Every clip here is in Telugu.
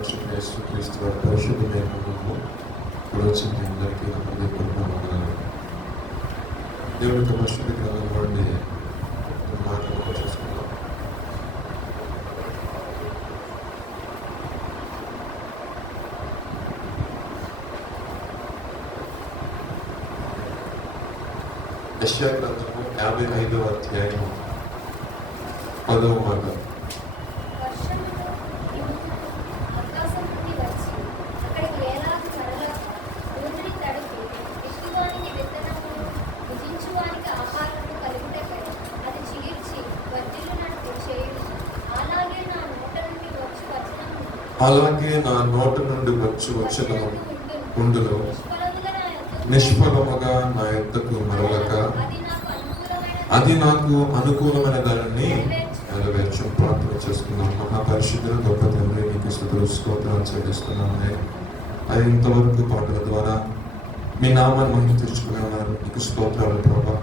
రక్షకుడైన యేసుక్రీస్తు వారి పరిశుద్ధమైన నామములో వచ్చింది అందరికీ హృదయపూర్వకంగా దేవుడి యొక్క పరిశుద్ధ గ్రంథం నుండి మాటలు చేసుకుందాం. యెషయా గ్రంథము 55వ అధ్యాయం 10వ మాట. అలాగే నా నోట నుండి వచ్చిన ఉండును నిష్ఫలముగా నా యొద్దకు మరలక అది నాకు అనుకూలమైన దానిని నెరవేర్చు. ప్రార్థన చేసుకున్నాం. మహాపరిశుద్ధుల గొప్ప తండ్రి, నీకు స్తుతులు స్తోత్రాలు చెల్లిస్తున్నాను. అది ఇంతవరకు పాటల ద్వారా మీ నామాన్ని మహిమ తెచ్చుకున్నారు. నీకు స్తోత్రాలు ప్రభా.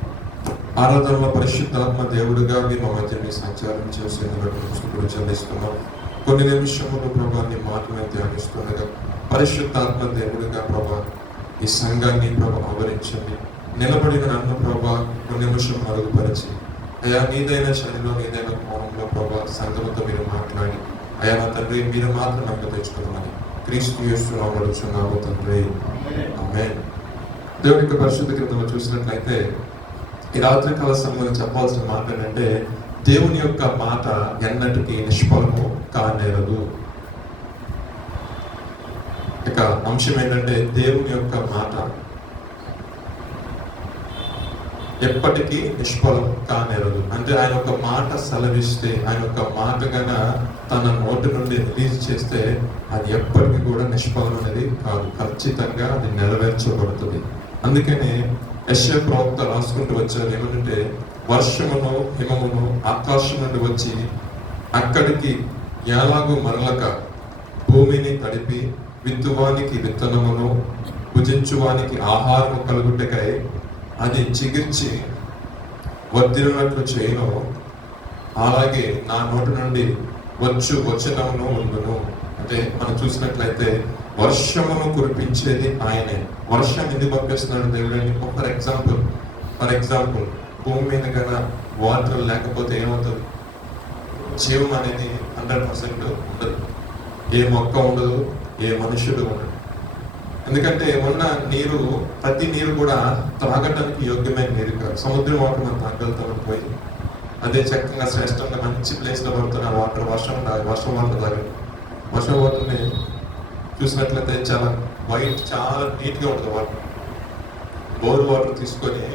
ఆరాధనలో పరిశుద్ధాత్మ దేవుడిగా మీ మా మధ్య మీ సంచారం చేసేందుకు స్తుతులు చెల్లిస్తున్నాం. కొన్ని నిమిషములు ప్రభా నీ మాటలను ధ్యానిస్తుండగా పరిశుద్ధాత్మ దేవుడిగా ప్రభా ఈ సంఘాన్ని ప్రభా ఆవరించండి. నిలబడిన నన్ను ప్రభా కొన్ని నిమిషం మరుగుపరిచి అయా నీదైన శనిలో నీదైన కోణంలో ప్రభా సంఘంతో మీరు మాట్లాడి అయా నా తండ్రి మీరు మాత్రం నమ్మ తెచ్చుకున్నామని క్రీస్తు యేసునామములో అడుగుచున్నాము తండ్రి, ఆమేన్. దేవుడి యొక్క పరిశుద్ధ గ్రంథంలో చూసినట్లయితే ఈ రాత్రి కాల సమయంలో చెప్పాల్సిన మాట ఏంటంటే దేవుని యొక్క మాట ఎన్నటికీ నిష్ఫలము కానేరదు. ఇక అంశం ఏంటంటే దేవుని యొక్క మాట ఎప్పటికీ నిష్ఫలం కానేరదు. అంటే ఆయన ఒక మాట సెలవిస్తే, ఆయన ఒక మాట గన తన నోటి నుండి రిలీజ్ చేస్తే అది ఎప్పటికీ కూడా నిష్ఫలం అనేది కాదు, ఖచ్చితంగా అది నెరవేర్చబడుతుంది. అందుకనే యెషయా ప్రవక్త రాసుకుంటూ వచ్చారు ఏమంటే వర్షమును హిమమును ఆకాశం నుండి వచ్చి అక్కడికి ఎలాగూ మరలక భూమిని తడిపి విత్తువానికి విత్తనమును భుజించువానికి ఆహారము కలుగుటకై అది చిగిర్చి వర్ధిల్లునట్లు చేయను, అలాగే నా నోటి నుండి వచనమును ఉండును. అంటే మనం చూసినట్లయితే వర్షమును కురిపించేది ఆయనే. వర్షం ఎందుకు పంపిస్తున్నాడు దేవుడిని? ఫర్ ఎగ్జాంపుల్ భూమి మీద కన్నా వాటర్ లేకపోతే ఏమవుతుంది? జీవం అనేది 100% ఉండదు. ఏ మొక్క ఉండదు, ఏ మనుషుడు ఉండదు. ఎందుకంటే ఉన్న నీరు, ప్రతి నీరు కూడా త్రాగటానికి యోగ్యమైన నీరు కాదు. సముద్రం వాటర్ మనం తాగలుగుతామని పోయి అదే చక్కగా శ్రేష్టంగా మంచి ప్లేస్లో పడుతున్న వాటర్ వర్షం వాటర్ తాగదు. వర్షం వాటర్ని చూసినట్లయితే చాలా వైట్, చాలా నీట్గా ఉంటుంది వాటర్. బోర్ వాటర్ తీసుకొని,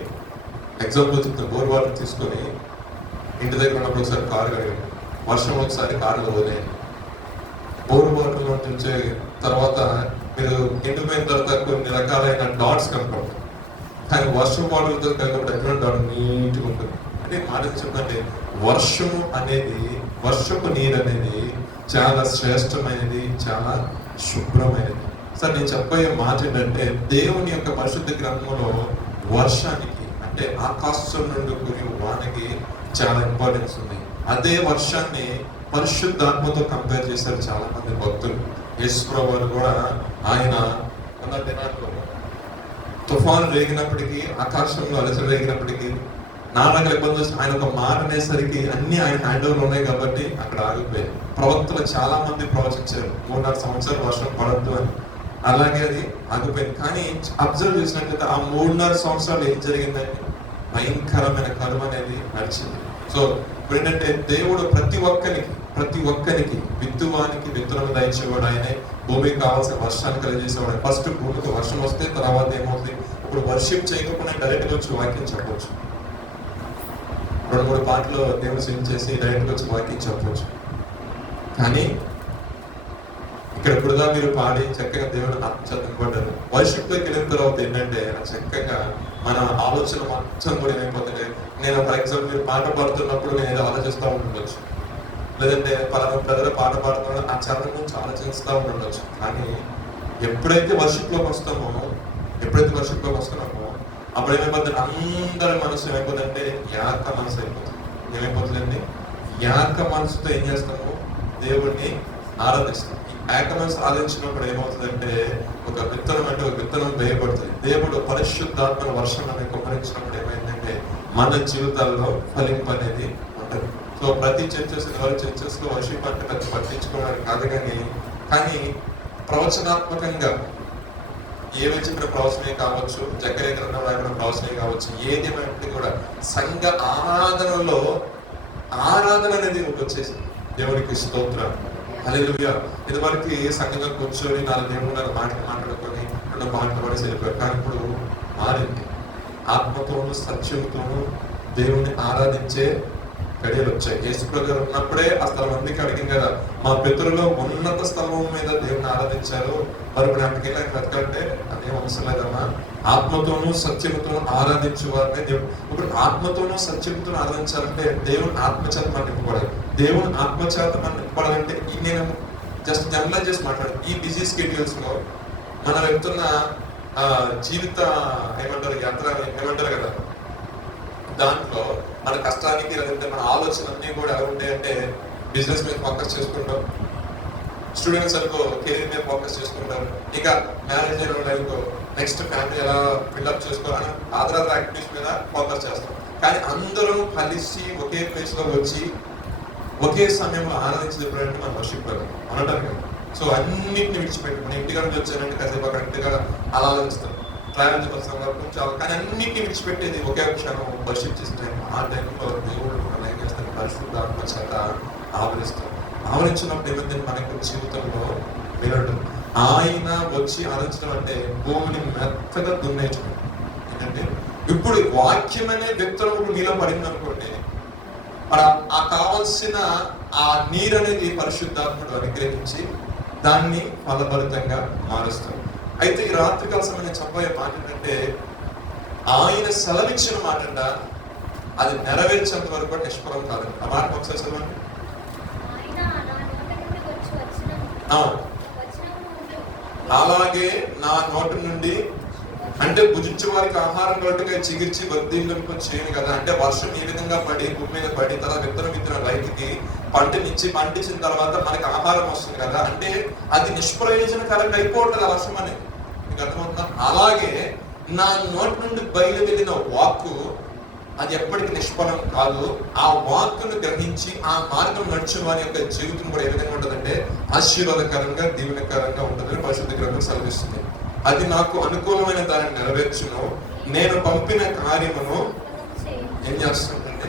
ఎగ్జాంపుల్ చెప్తాను, బోర్ వాటర్ తీసుకొని ఇంటి దగ్గర ఉన్నప్పుడు ఒకసారి కారు కడిగాను, వర్షం ఒకసారి కారులో వదిలేయండి. బోర్ వాటర్లో నుంచి తర్వాత మీరు ఎండిపోయిన తర్వాత కొన్ని రకాలైన డాట్స్ కనపడతాయి. కానీ వర్షం వాటర్తో కలిగినప్పుడు ఎక్కడ డాట్ నీట్గా ఉంటుంది. అంటే మాట చెప్పండి, వర్షము అనేది, వర్షపు నీరు అనేది చాలా శ్రేష్టమైనది, చాలా శుభ్రమైనది. సార్ నేను చెప్పబోయే మాట ఏంటంటే దేవుని యొక్క పరిశుద్ధ గ్రంథంలో వర్షానికి, అంటే ఆకాశం నుండి కురి వానకి చాలా ఇంపార్టెన్స్ ఉంది. అదే వర్షాన్ని పరిశుద్ధాత్మతో కంపేర్ చేశారు చాలా మంది భక్తులు. యేసుప్రభువు వారు కూడా ఆయన ఉన్న దినాల్లో తుఫాను రేగినప్పటికీ, ఆకాశంలో అలసలు రేగినప్పటికీ, నాలుగు ఇబ్బందులు ఆయన ఒక మాట అనేసరికి అన్ని ఆయన హ్యాండ్ ఓవర్ ఉన్నాయి కాబట్టి అక్కడ ఆగిపోయాయి. ప్రవక్తలు చాలా మంది ప్రవచించారు 3-4 సంవత్సరాలు వర్షం పడద్దు అని, అలాగే అది ఆగిపోయింది. కానీ అబ్జర్వ్ చేసినట్లయితే ఆ 3.5 సంవత్సరాలు ఏం జరిగిందంటే భయంకరమైన కరువు అనేది నడిచింది. సో ఇప్పుడు ఏంటంటే దేవుడు ప్రతి ఒక్కరికి విత్తువానికి విత్తనం దయచేవాడు ఆయనే, భూమికి కావాల్సిన వర్షాన్ని కలిగజేసేవాడు. ఫస్ట్ భూమికి వర్షం వస్తే తర్వాత ఏమవుతుంది? ఇప్పుడు వర్షిప్ చేయకుండా డైరెక్ట్గా వచ్చి వాక్యం చెప్పవచ్చు. 2-3 పాటలు దేవుడు సింగ్ చేసి డైరెక్ట్గా వచ్చి వాక్యం చెప్పవచ్చు. కానీ ఇక్కడ ఇప్పుడుగా మీరు పాడి చక్కగా దేవుడు నచ్చబడ్డారు. వర్షిప్లోకి వెళ్ళిన తర్వాత ఏంటంటే చక్కగా మన ఆలోచన మొత్తం కూడా ఏమైపోతుంది. నేను ఫర్ ఎగ్జాంపుల్ మీరు పాట పాడుతున్నప్పుడు నేను ఏదో ఆలోచిస్తూ ఉండవచ్చు, లేదంటే పలానా ప్రజలు పాట పాడుతున్నా ఆ చరణం గురించి ఆలోచిస్తూ ఉండవచ్చు. కానీ ఎప్పుడైతే వర్షిప్లోకి వస్తామో అప్పుడు ఏమైపోతుంది? అందరి మనసు ఏమైపోతుందంటే యాక మనసు అయిపోతుంది. ఏమైపోతుందండి? యాక మనసుతో ఏం చేస్తాము? దేవుడిని ఆరాధిస్తాం. ఈ ఏక మనసు ఆరాధించినప్పుడు ఏమవుతుందంటే ఒక విత్తనం వేయబడుతుంది. దేవుడు పరిశుద్ధాత్మల వర్షం అనేది కుమ్మరించినప్పుడు ఏమైందంటే మన జీవితాల్లో ఫలింపు అనేది ఉంటుంది. సో ప్రతి చర్చెస్ లో వర్షిప్ అంటే పెద్ద పట్టించుకోవడానికి కాదు, కానీ ప్రవచనాత్మకంగా ఏవి చెప్పిన ప్రవచనే కావచ్చు, జకర్యా గ్రంథంలో రాయబడిన ప్రవచనే కావచ్చు, ఏది ఏమైనప్పటికీ కూడా సంఘ ఆరాధనలో ఆరాధన అనేది వచ్చేసింది. దేవునికి స్తోత్రం, హల్లెలూయా. ఇదివరకు సంఘంగా కూర్చొని 4 దేవుడు మాట్లాడుకొని 2 పాటలు పడేసి వెళ్ళిపోయారు. కానీ ఇప్పుడు మారింది. ఆత్మతోనూ సత్యంతోనూ దేవుణ్ణి ఆరాధించే గడియలు వచ్చాయి. యేసుప్రభు గారు ఉన్నప్పుడే ఆ స్థలం మందికి అడిగింది కదా, మా పితరులు ఉన్నత స్థలం మీద దేవుని ఆరాధించారు, మరి ఇప్పుడు అంతకెళ్ళి ఆయన వెతకంటే అదేం అవసరం లేదమ్మా. ఆత్మతోనూ సత్యముతోనూ ఆరాధించే వారిని దేవుడు. ఇప్పుడు ఆత్మతోనూ సత్యముతోనూ ఆరాధించాలంటే దేవుని ఆత్మచేత మనం నింపబడాలి. దేవుని ఆత్మచేత మనం నింపబడాలంటే నేను జస్ట్ జనరలైజ్ చేసి మాట్లాడు. ఈ బిజీ స్కెడ్యూల్స్ లో మనం వెళ్తున్న జీవిత యాత్ర ఏమంటారు కదా, దాంట్లో మన కష్టానికి లేదంటే మన ఆలోచనలన్నీ కూడా ఎలా ఉంటాయంటే బిజినెస్ మీద ఫోకస్ చేసుకుంటాం, స్టూడెంట్స్ అనుకో కెరీర్ మీద ఫోకస్ చేసుకుంటాం, ఇక మ్యారేజ్ అయిన నెక్స్ట్ ఫ్యామిలీ ఎలా బిల్డప్ చేసుకోవాలని అదర్ యాక్టివిటీస్ మీద ఫోకస్ చేస్తాం. కానీ అందరూ కలిసి ఒకే ప్లేస్ లో వచ్చి ఒకే సమయంలో ఆరాధించేటప్పుడు మనం వర్షిప్ అనటారు కదా. సో అన్నింటిని విడిచిపెట్టి మన ఇంటిగా నుంచి వచ్చానంటే కాసేపు అక్కడ ఇంటిగా అలా ఆలోచిస్తాం, ట్రావెల్ చేస్తాం వరకు చాలా, కానీ అన్నింటినీ విడిచిపెట్టేది ఒకే క్షణం వర్షిప్ చేసే టైం. ఆ టైంలో దేవుడు మనం ఏం చేస్తాం, పరిశుద్ధాత్మ చేత ఆవరిస్తాం. ఆవరించినప్పుడు ఏమైంది, మనకు జీవితంలో వేరడు ఆయన వచ్చి ఆలోచించడం అంటే భూమిని మెత్తగా దున్నేయడం. ఏంటంటే ఇప్పుడు వాక్యం అనే వ్యక్తులకు నీలో పడింది అనుకోండి, మరి ఆ కావాల్సిన ఆ నీరు అనేది పరిశుద్ధాత్ముడు అనుగ్రహించి దాన్ని ఫలభరితంగా మారుస్తాం. అయితే ఈ రాత్రికాల సమయంలో చెప్పబోయే మాట ఏంటంటే, ఆయన సెలవిచ్చిన మాట అంట అది నెరవేర్చేంత వరకు నిష్ఫలం కాదు. ఆ మాట ఒకసారి చదవండి. అలాగే నా నోటి నుండి, అంటే భుజించే వారికి ఆహారం రొట్టెగా చిగిర్చి వర్ధిల్లింపు చేయను కదా. అంటే వర్షం ఈ విధంగా పడి భూమి మీద పడి తర్వాత విత్తనం రైతుకి పండించిన తర్వాత మనకి ఆహారం వస్తుంది కదా, అంటే అది నిష్ప్రయోజనకరంగా అయిపోవట్లేదు ఆ వర్షం అనేది. మీకు అర్థమవుతుందా? అలాగే నా నోటి నుండి బయలు వెళ్ళిన వాక్కు అది ఎప్పటికీ నిష్ఫలం కాదు. ఆ వాక్కును గ్రహించి ఆ మార్గం నడిచిన వారి యొక్క జీవితం కూడా ఏ విధంగా ఉంటుందంటే ఆశీర్వాదకరంగా దీవెనకరంగా ఉంటుందని పరిశుద్ధ గ్రంథం సెలవిస్తుంది. అది నాకు అనుకూలమైన దాన్ని నెరవేర్చును, నేను పంపిన కార్యమును ఏం చేస్తుందంటే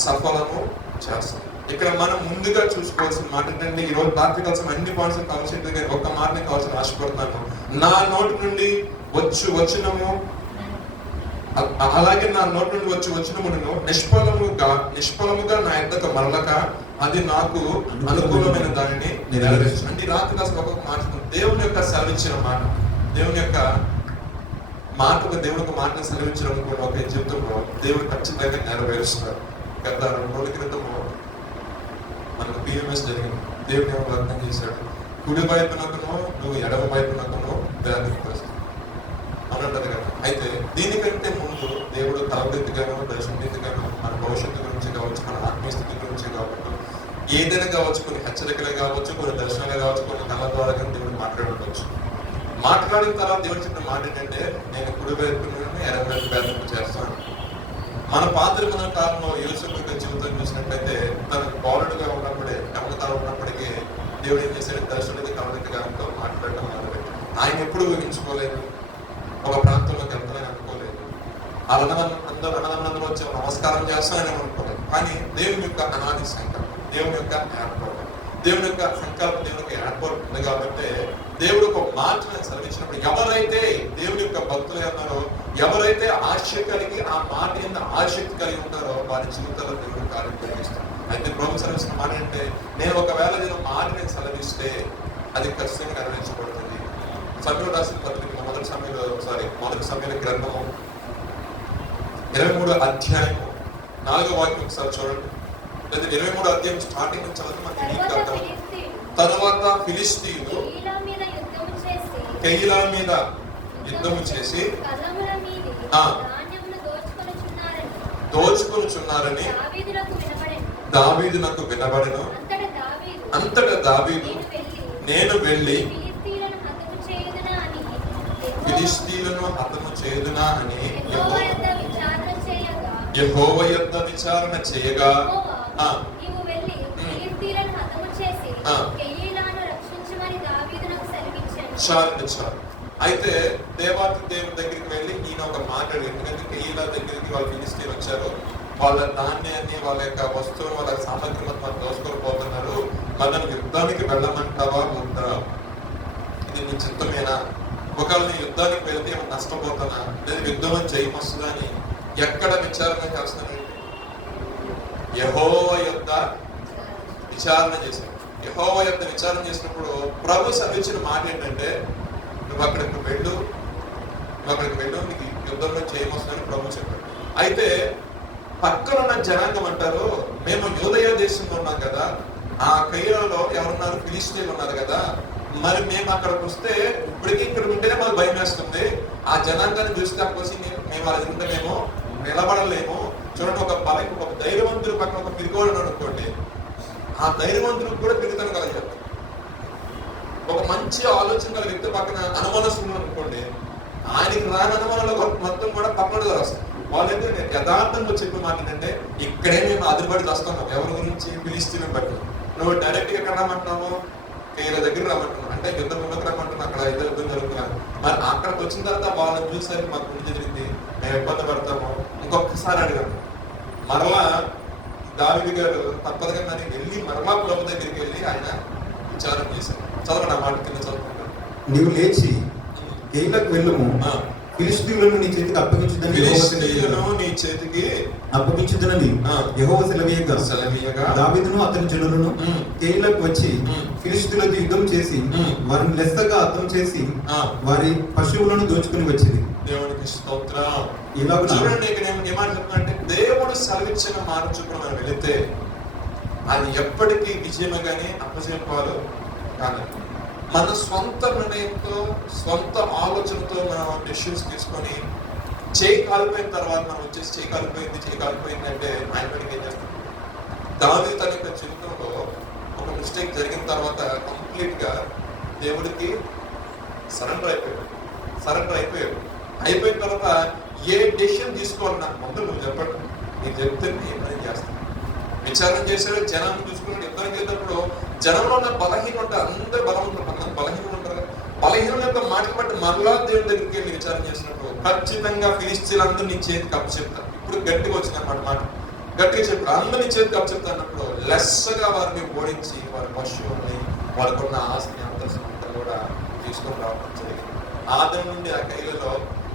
సఫలము చేస్తాను. ఇక్కడ మనం ముందుగా చూసుకోవాల్సిన మాట ఏంటంటే, ఈ రోజు రాత్రి కలిసి అన్ని పాయింట్స్ కావాల్సింది ఒక్క మాటనే కావాల్సిన ఆశపడుతున్నాను. నా నోటి నుండి వచ్చినము, అలాగే నా నోటి నుండి వచ్చినమును నిష్ఫలముగా నా యొద్దకు మరలక అది నాకు అనుకూలమైన దానిని నెరవేర్చు. అంటే రాత్రి కాస్త ఒక్కొక్క మాట దేవుని యొక్క సెలవిచ్చిన మాట, దేవుని యొక్క మాటను సెలవించడం కూడా ఒక జీవితంలో దేవుడు ఖచ్చితంగా నెరవేరుస్తున్నారు. గత 2 రోజుల క్రితము మనకు PMS జరిగింది. దేవుని ఏమో అర్థం చేశాడు, కుడి వైపునకును నువ్వు ఎడమ వైపునకును వ్యాధి అనంటది కదా. అయితే దీనికంటే ముందు దేవుడు తలబెత్తిగాను దర్శనరీతిగాను మన భవిష్యత్తు గురించి కావచ్చు, మన ఆత్మీయస్థితి గురించి కావచ్చు, ఏదైనా కావచ్చు, కొన్ని హెచ్చరికలు కావచ్చు, కొన్ని దర్శనాలు కావచ్చు, కొన్ని కళ ద్వారా కానీ దేవుడు మాట్లాడవచ్చు. మాట్లాడిన తర్వాత దేవుడు చెప్పిన మాట ఏంటంటే, నేను కుడి వైపును ఎడమ వైపు వ్యాధి చేస్తాను. మన పాత్ర కాలంలో యేసుప్రభు యొక్క జీవితం చూసినట్లయితే తనకు బాలుడుగా ఉన్నప్పుడే యవనకాలం ఉన్నప్పటికీ దేవుడు ఏం చేశాడు, దర్శనరీతి కళతో మాట్లాడటం మొదలుపెట్టాడు. ఆయన ఎప్పుడు ఊహించుకోలేదు, ఒక ప్రాంతంలోకి వెళ్తానని అనుకోలేదు, అందరూ వచ్చి నమస్కారం చేస్తానని అనుకోలేదు. కానీ దేవుని యొక్క అనాది సంకల్పం, దేవుని యొక్క ఏర్పాటు, దేవుని యొక్క సంకల్పం, దేవుని యొక్క ఏర్పాటు ఉంది కాబట్టి దేవుడు ఒక మాటను సెలవిచ్చినప్పుడు ఎవరైతే దేవుని యొక్క భక్తులు ఉన్నారో, ఎవరైతే ఆశ కలిగి ఆ మాట మీద ఆసక్తి కలిగి ఉంటారో వారి జీవితంలో దేవుడు కార్యం జరిగిస్తారు. అయితే ప్రభు సెలవిస్తున్న మాట అంటే, నేను ఒకవేళ నేను మాటని సెలవిస్తే అది ఖచ్చితంగా నెరవేర్చబడుతుంది. సమయంలో రాసిన పత్రిక మొదటి సమయంలో గ్రంథము 23వ అధ్యాయము 4వ వాక్యం ఒకసారి చూడండి. లేదా 23వ అధ్యాయం స్టార్టింగ్ నుంచి చదివితే మనకి నీకు అర్థం. తరువాత ఫిలిష్తీయులు కెయీలా మీద యుద్ధము చేసి దోచుకొనుచున్నారని దావీదునకు వినబడెను. అంతటా దావీదు నేను వెళ్ళి ఫిలిష్తీయులను హతము చేయుదునా అని ఫిలిష్తీయులను హతము చేయుదునా అని యెహోవా యొద్ద విచారణ చేయగా యెహోవా యొద్ద విచారణ చేయగా ఆ, నీవు వెళ్ళి ఫిలిష్తీయులను హతము చేసి ఆ. కెయీలాను రక్షించమని దావీదునకు సెలవిచ్చాను. చాలు. అయితే దేవాతి దేవుని దగ్గరికి వెళ్ళి ఈయన ఒక మాట అడిగాడు. ఎందుకంటే కెయీలా దగ్గరికి వాళ్ళు ఫిలిష్తీయులు వచ్చారు, వాళ్ళ ధాన్యాన్ని, వాళ్ళ యొక్క వస్తువులు, వాళ్ళ సామగ్రి మొత్తం దోసుకొని పోతున్నారు, మనం యుద్ధానికి వెళ్ళమంటావా వద్దా, ఇది నీ చిత్తమేనా, ఒకవేళ నీ యుద్ధానికి వెళ్తే ఏమైనా నష్టపోతానా, లేదా యుద్ధం జయం వస్తుందా అని ఎక్కడ విచారణ చేస్తున్నాడు? యెహోవా యొద్ద విచారణ చేశాడు. యెహోవా యొద్ద విచారణ చేసినప్పుడు ప్రభు సెలవిచ్చిన మాట ఏంటంటే, నువ్వు అక్కడికి వెళ్ళు, నీకు యుద్ధంలో చేయమొస్తుందని ప్రభు చెప్పాడు. అయితే పక్కన ఉన్న జనాంగం అంటారు, మేము యూదయ దేశంలో ఉన్నాం కదా, ఆ కయ్యలో ఎవరున్నారు, ఫిలిష్తీయులు ఉన్నారు కదా, మరి మేము అక్కడికి వస్తే ఇప్పటికీ ఇక్కడ ఉంటేనే మాకు భయం వేస్తుంది, ఆ జనాంగాన్ని చూస్తే అప్పసి మేము వాళ్ళ ఉంటే మేము నిలబడలేము. చూడండి, ఒక ధైర్యవంతుడు పక్కన ఒక పిరికోడు అనుకోండి, ఆ ధైర్యవంతుడికి కూడా పిరితనం కలగదు. ఒక మంచి ఆలోచన గల వ్యక్తి పక్కన అనుమానస్తులు అనుకోండి, ఆయనకి రాని అనుమానాలు మొత్తం కూడా పక్కన వస్తాయి. వాళ్ళైతే యథార్థంగా చెప్పే మాట ఏంటంటే, ఇక్కడే మేము అదిరిపడి వస్తున్నాం, ఎవరి గురించి ఫిలిష్తీయులను బట్టి. నువ్వు డైరెక్ట్ గా ఎక్కడ రమ్మంటున్నావు, కేరళ దగ్గర రమ్మంటున్నావు, అంటే యుద్ధం ముందుకు రమ్మంటున్నావు, అక్కడ యుద్ధం జరుగుతున్నారు. మరి అక్కడికి వచ్చిన తర్వాత వాళ్ళని చూసేసరికి మాకు గుండె జరిగింది, మేము ఇబ్బంది పడతాము, ఇంకొకసారి అడిగాను. మరలా దావీదు గారు తప్పదుగా మరి వెళ్ళి మరలా ప్రభు దగ్గరికి వెళ్ళి ఆయన విచారం చేశారు. చదవండి ఆ మాట కింద చదువుకుంటాను. నీవు లేచి కేయిలకు వెళ్ళుము, ఫిలిష్తీయులను నీ చేతికి అప్పగించుదని యెహోవా సెలవీయగా దావీదును అతని జనులను కేయిలకు వచ్చి ఫిలిష్తీయులతో యుద్ధం చేసి వారిని లెస్సగా అర్థం చేసి వారి పశువులను దోచుకుని వచ్చింది. దేవునికి స్తోత్రం. ఇలా చూడండి, ఇక్కడ ఏమని చెప్తున్నా, దేవుడు సెలవిచ్చిన మాట చొప్పున మనం వెళితే అది ఎప్పటికీ విజయమే కానీ అపజయం పాలు కాదు. మన స్వంత నిర్ణయంతో, స్వంత ఆలోచనతో మనం డెసిషన్స్ తీసుకొని చేయి కాలిపోయిన తర్వాత మనం వచ్చేసి చేయి కాలిపోయింది అంటే ఆయన పనికి ఏం చేస్తాం? దావీదు తన యొక్క జీవితంలో ఒక మిస్టేక్ జరిగిన తర్వాత కంప్లీట్ గా దేవుడికి సరెండర్ అయిపోయాడు. అయిపోయిన తర్వాత ఏ డెసిషన్ తీసుకోవాలి, నాకు మొత్తం నువ్వు చెప్పండి, నీకు చెప్తే నేను పని చేస్తాను. విచారణ చేశాడు, జనాన్ని చూసుకున్నాడు. యుద్ధానికి వెళ్ళినప్పుడు జనంలో ఉన్న బలహీన ఉంటారు, అందరూ బలవంతులు, పక్కన బలహీనలు ఉంటారు. బలహీనం యొక్క మాటలు బట్టి మరలా దేవుని దగ్గరికి వెళ్ళి విచారణ చేసినప్పుడు ఖచ్చితంగా ఫిలిష్తీయులందరూ నీ చేతికి అప్పచెప్తారు. ఇప్పుడు గట్టిగా వచ్చిందన్నమాట మాట, గట్టిగా చెప్పారు, అందరూ నీ చేతికి అప్పచెప్తా అన్నప్పుడు లెస్సగా వారిని ఓడించి వారి పశువుల్ని, వాళ్ళకున్న ఆస్తిని అంతా కూడా తీసుకొని రావడం జరిగింది. ఆదరణ నుండి ఆ కైలలో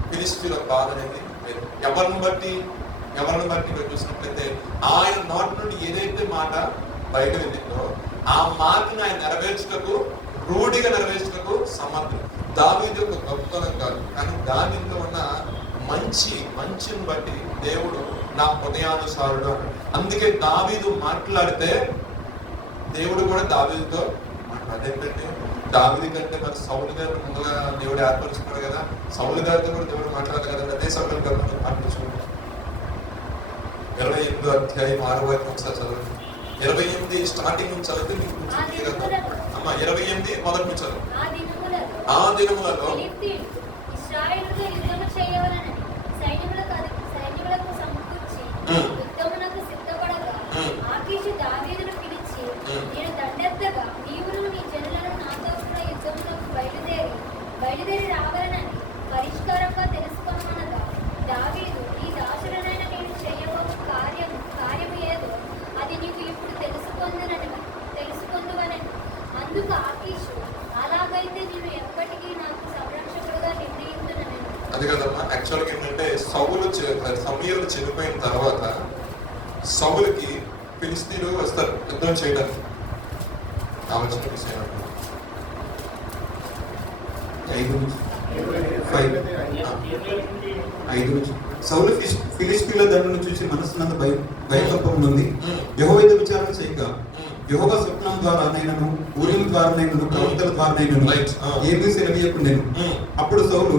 ఫిలిష్తీయుల బాధ అనేది లేదు. ఎవరిని బట్టి మీరు చూసినట్లయితే ఆయన నోటి నుండి ఏదైతే మాట బయట వెళ్ళిందో ఆ మాటని ఆయన రూఢిగా నెరవేర్చుటకు సమర్థుడు. దావీదు యొక్క గొప్పతనం కాదు, కానీ దావీదులో ఉన్న మంచిని బట్టి దేవుడు నా హృదయానుసారుడు అన్నాడు. అందుకే దావీదు మాట్లాడితే దేవుడు కూడా దావీదుతో మాట్లాడేంటంటే, దావీదు కంటే మరి సౌలు గారు ముందుగా దేవుడు ఏర్పరుచుకున్నాడు కదా, సౌలు గారితో కూడా దేవుడు మాట్లాడదు కదా. అదే సౌలు గారు మాట్లాడుచుకుంటాడు. 28వ అధ్యాయం 6వ వచనం ఒకసారి చదవండి. 28 స్టార్టింగ్ నుంచి చదివితే మీకు అమ్మ 28 మొదటి నుంచి చదువు. ఆ దినములలో ఇశ్రాయేలుతో యుద్ధము చేయవలెనని సైన్యములకు సమకూర్చి యుద్ధమునకు సిద్ధపడగా ఆకీషు దావీదును పిలిచి, నేను దండెత్తగా నీవును నీ జనులను నాతో కూడా యుద్ధమునకు బయలుదేరి రావాలనని పరిష్కారంగా తెలుసుకోమనగా దావీదు, ఈ దాసుడనైన నేను చేయబోవు కార్యము ఏదో అది నీకు ఇప్పుడు తెలుసుకొందువనని. అందుకు ఆకీషు, అలాగైతే నేను ఎప్పటికీ నాకు సంరక్షకుడుగా నిర్ణయించునని. అది కదమ్మా, యాక్చువల్గా ఏంటంటే సమూయేలు చనిపోయిన తర్వాత సౌలుకి ఫిలిష్తీయులు వస్తారు యుద్ధం చేయడానికి. ఆలోచన విషయం 5 సౌలు ఫిలిష్తీయుల దండును చూసి మనసునంత భయకంపం ఉంది. యెహోవా విచారణ చేయగా యెహోవా స్వప్నం ద్వారానైనను ఊరిం ద్వారానైనను ప్రవక్తల ద్వారానైనను Right. ఏమీ సెలవీయకుండెను. అప్పుడు సౌలు,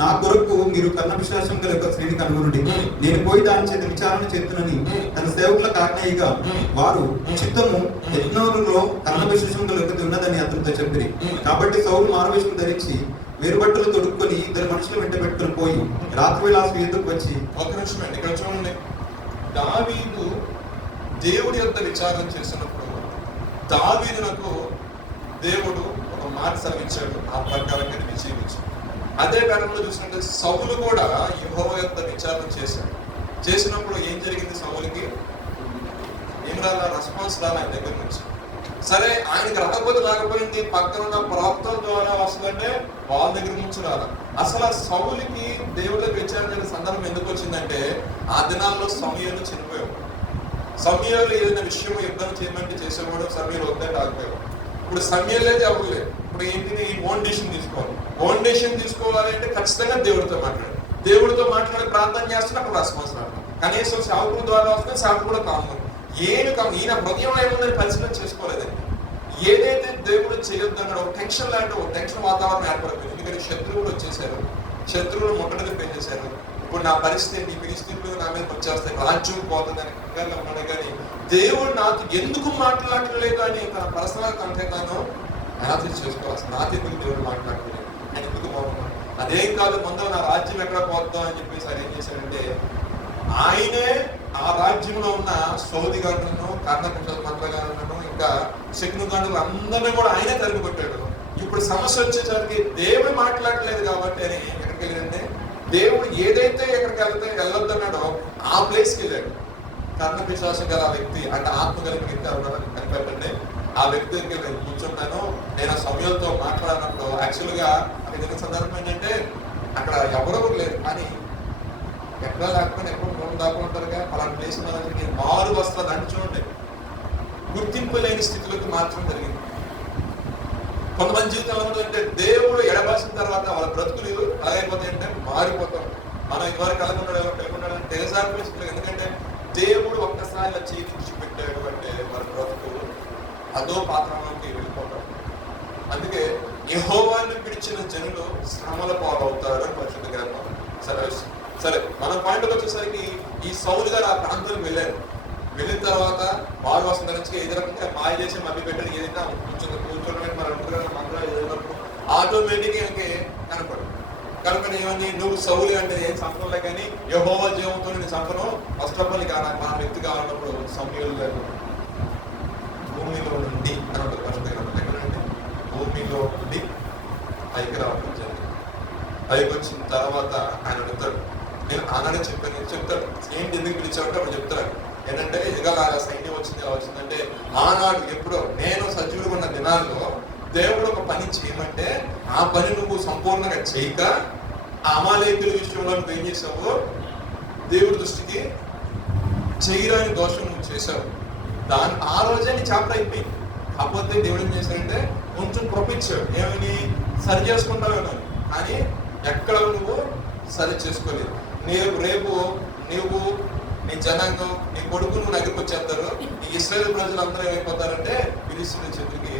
నా కొరకు మీరు కర్ణపిశాచం గల యొక్క శ్రేణి కనుగొనుడి, నేను పోయి దాని చేత విచారణ చేస్తునని తన సేవకులకు ఆజ్ఞయిగా వారు చిత్తము యజ్ఞంలో కర్ణపిశాచం గల యొక్క ఉన్నదని అతనితో చెప్పిరి. కాబట్టి సౌలు మారువేషం ధరించి వేరుబట్టలు తొడుక్కొని ఇద్దరు మనుషులు వెంట పెట్టుకుని పోయి రాత్రి వేళ ఎదురుకు వచ్చి. ఒక నిమిషం అండి, ఇక్కడ చూడండి. దావీదు దేవుడి యొక్క విచారణ చేసినప్పుడు దావీదునకు దేవుడు ఒక మాట సెలవిచ్చాడు, ఆ ప్రకారంగా నేను జీవించాడు. అదే కాలంలో చూసినట్టే సౌలు కూడా యెహోవా యొక్క విచారణ చేశాడు. చేసినప్పుడు ఏం జరిగింది? సౌలుకి ఏం రాలా, రెస్పాన్స్ రాలా ఆయన దగ్గర నుంచి. సరే, ఆయనకి రాకపోయింది, పక్కన ఉన్న ప్రవక్తల ద్వారా వస్తుందంటే వాళ్ళ దగ్గర నుంచి రాలా. అసలు ఆ సౌలుకి దేవుడి విచారణ సందర్భం ఎందుకు వచ్చిందంటే, ఆ దినాల్లో సమూయేలు చనిపోయాడు. సమూయేలు ఏదైనా విషయం యుద్ధం చేయమంటే చేసేవాడు, సమూయేలు వద్దంటే ఆగిపోయాడు. ఇప్పుడు సమూయేలే ఎవరు లేదు. ఇప్పుడు ఏంటిది? ఓన్ డెసిషన్ తీసుకోవాలి. ఓన్ డెసిషన్ తీసుకోవాలి అంటే ఖచ్చితంగా దేవుడితో మాట్లాడాలి. దేవుడితో మాట్లాడి ప్రార్థన చేస్తున్నా అప్పుడు రెస్పాన్స్ రావాలి. కనీసం సేవకుల ద్వారా వస్తే సేవకుడు కూడా కాము ఈయన హృదయం ఏముందని పరిశీలన చేసుకోలేదండి. ఏదైతే దేవుడు చేయొద్దన్నాడో ఒక టెన్షన్ లాంటి ఒక టెన్షన్ వాతావరణం ఏర్పడిపోయింది. ఎందుకంటే శత్రువులు వచ్చేసారు, శత్రువులు ముట్టడికి పెంచేశారు. ఇప్పుడు నా పరిస్థితి పరిస్థితులు నా మీద వచ్చేస్తాయి, రాజ్యం పోతుందని కంగారులో ఉన్నాడు. కానీ దేవుడు నాతో ఎందుకు మాట్లాడలేదు అని తన పర్సనల్ కంటే తాను అనాథ చేసుకోవాలి. నాతో ఎందుకు దేవుడు మాట్లాడలేదు, ఆయన ఎందుకు బాగున్నాడు, అదేం కాదు, ముందు నా రాజ్యం ఎక్కడ పోద్దాం అని చెప్పేసి ఆయన ఏం చేశాడంటే, ఆయనే ఆ రాజ్యంలో ఉన్న సౌది గారులను, కర్ణపిశాచ మంత్రగారులను, ఇంకా శకునగారులు అందరినీ కూడా ఆయనే తరిమి కొట్టాడు. ఇప్పుడు సమస్య వచ్చేసరికి దేవుడు మాట్లాడలేదు కాబట్టి అని ఎక్కడికి వెళ్ళాడంటే, దేవుడు ఏదైతే ఎక్కడికి వెళ్ళొద్దన్నాడో ఆ ప్లేస్కి వెళ్ళాడు. కర్ణపిశాచం గల ఆ వ్యక్తి అంటే ఆత్మ కలిగిన వ్యక్తి ఎవరు కనిపెట్టండి. ఆ వ్యక్తి దగ్గర నేను కూర్చుంటాను. నేను ఆ సమయంతో మాట్లాడినప్పుడు యాక్చువల్గా అక్కడ జరిగిన సందర్భం ఏంటంటే, అక్కడ ఎవరెవరు లేరు, కానీ ఎక్కడ లేకపోయినా ఎప్పుడు మనం దాకుంటారుగా అలాంటి ప్లేస్ మనకి మారు వస్తుంది అంటే చూడండి, గుర్తింపు లేని స్థితిలోకి మాత్రం జరిగింది. కొంతమంది జీవితంలో అంటే దేవుడు ఎడబాసిన తర్వాత వాళ్ళ బ్రతుకులు అలాగైపోతాయంటే మారిపోతాం. మనం ఇంతవరకు కలుగున్నాడు తెగసారిపోయి. ఎందుకంటే దేవుడు ఒక్కసారి చేయి పెట్టాడు అంటే వాళ్ళ బ్రతుకు అదో పాత్రలోకి వెళ్ళిపోతాం. అందుకే యెహోవాను పిలిచిన జనులు శ్రమల పాలవుతారు అని పరిశుద్ధ గ్రంథం. సరే మన పాయింట్కి వచ్చేసరికి ఈ సౌలు గారు ఆ ప్రాంతానికి వెళ్ళారు. వెళ్ళిన తర్వాత వారు వస్తున్న నుంచి ఏ రకంగా మాయ చేసి మభ్య పెట్టారు, ఏదైనా కూర్చోవడం మన మంత్రాలు ఏదైనప్పుడు ఆటోమేటిక్ ఆయనకి కనపడు. కనుక ఏమని, నువ్వు సౌలు అంటే ఏం సంపలే కానీ యెహోవా జీవంతో నేను సంపను, ఫస్ట్ ఆఫ్ ఆల్ మన వ్యక్తి కావాలన్నప్పుడు సమూయేలు గారు భూమిలో నుండి అని ఉంటుంది. ఫస్ట్ ఎక్కడంటే భూమిలో నుండి పైకి రావడం జరిగింది. పైకి వచ్చిన తర్వాత ఆయన అడుగుతాడు, నేను ఆనాడే చెప్పాను చెప్తాడు, ఏంటి ఎందుకు పిలిచామంటే అప్పుడు చెప్తాడు ఏంటంటే, ఇలా సైన్యం వచ్చింది ఎలా వచ్చిందంటే, ఆనాడు ఎప్పుడో నేను సజీవుడు ఉన్న దినాల్లో దేవుడు ఒక పని చేయమంటే ఆ పని నువ్వు సంపూర్ణంగా చేయక ఆ అమాలేకుల విషయంలో నువ్వు ఏం చేసావు, దేవుడి దృష్టికి చేయరాని దోషం నువ్వు చేశావు. ఆ రోజే నీ చాప్టర్ అయిపోయింది. కాకపోతే దేవుడు ఏం చేశాడంటే కొంచెం ప్రొపించాడు, ఏమని సరి చేసుకుంటావు కానీ ఎక్కడ నువ్వు సరి చేసుకోలేదు. రేపు నువ్వు నీ జనాంగం నీ కొడుకు నువ్వు దగ్గరికి వచ్చేస్తారు, ఈ ఇశ్రాయేలు ప్రజలు అందరూ ఏమైపోతారంటే ఫిలిష్తీయుల చేతికి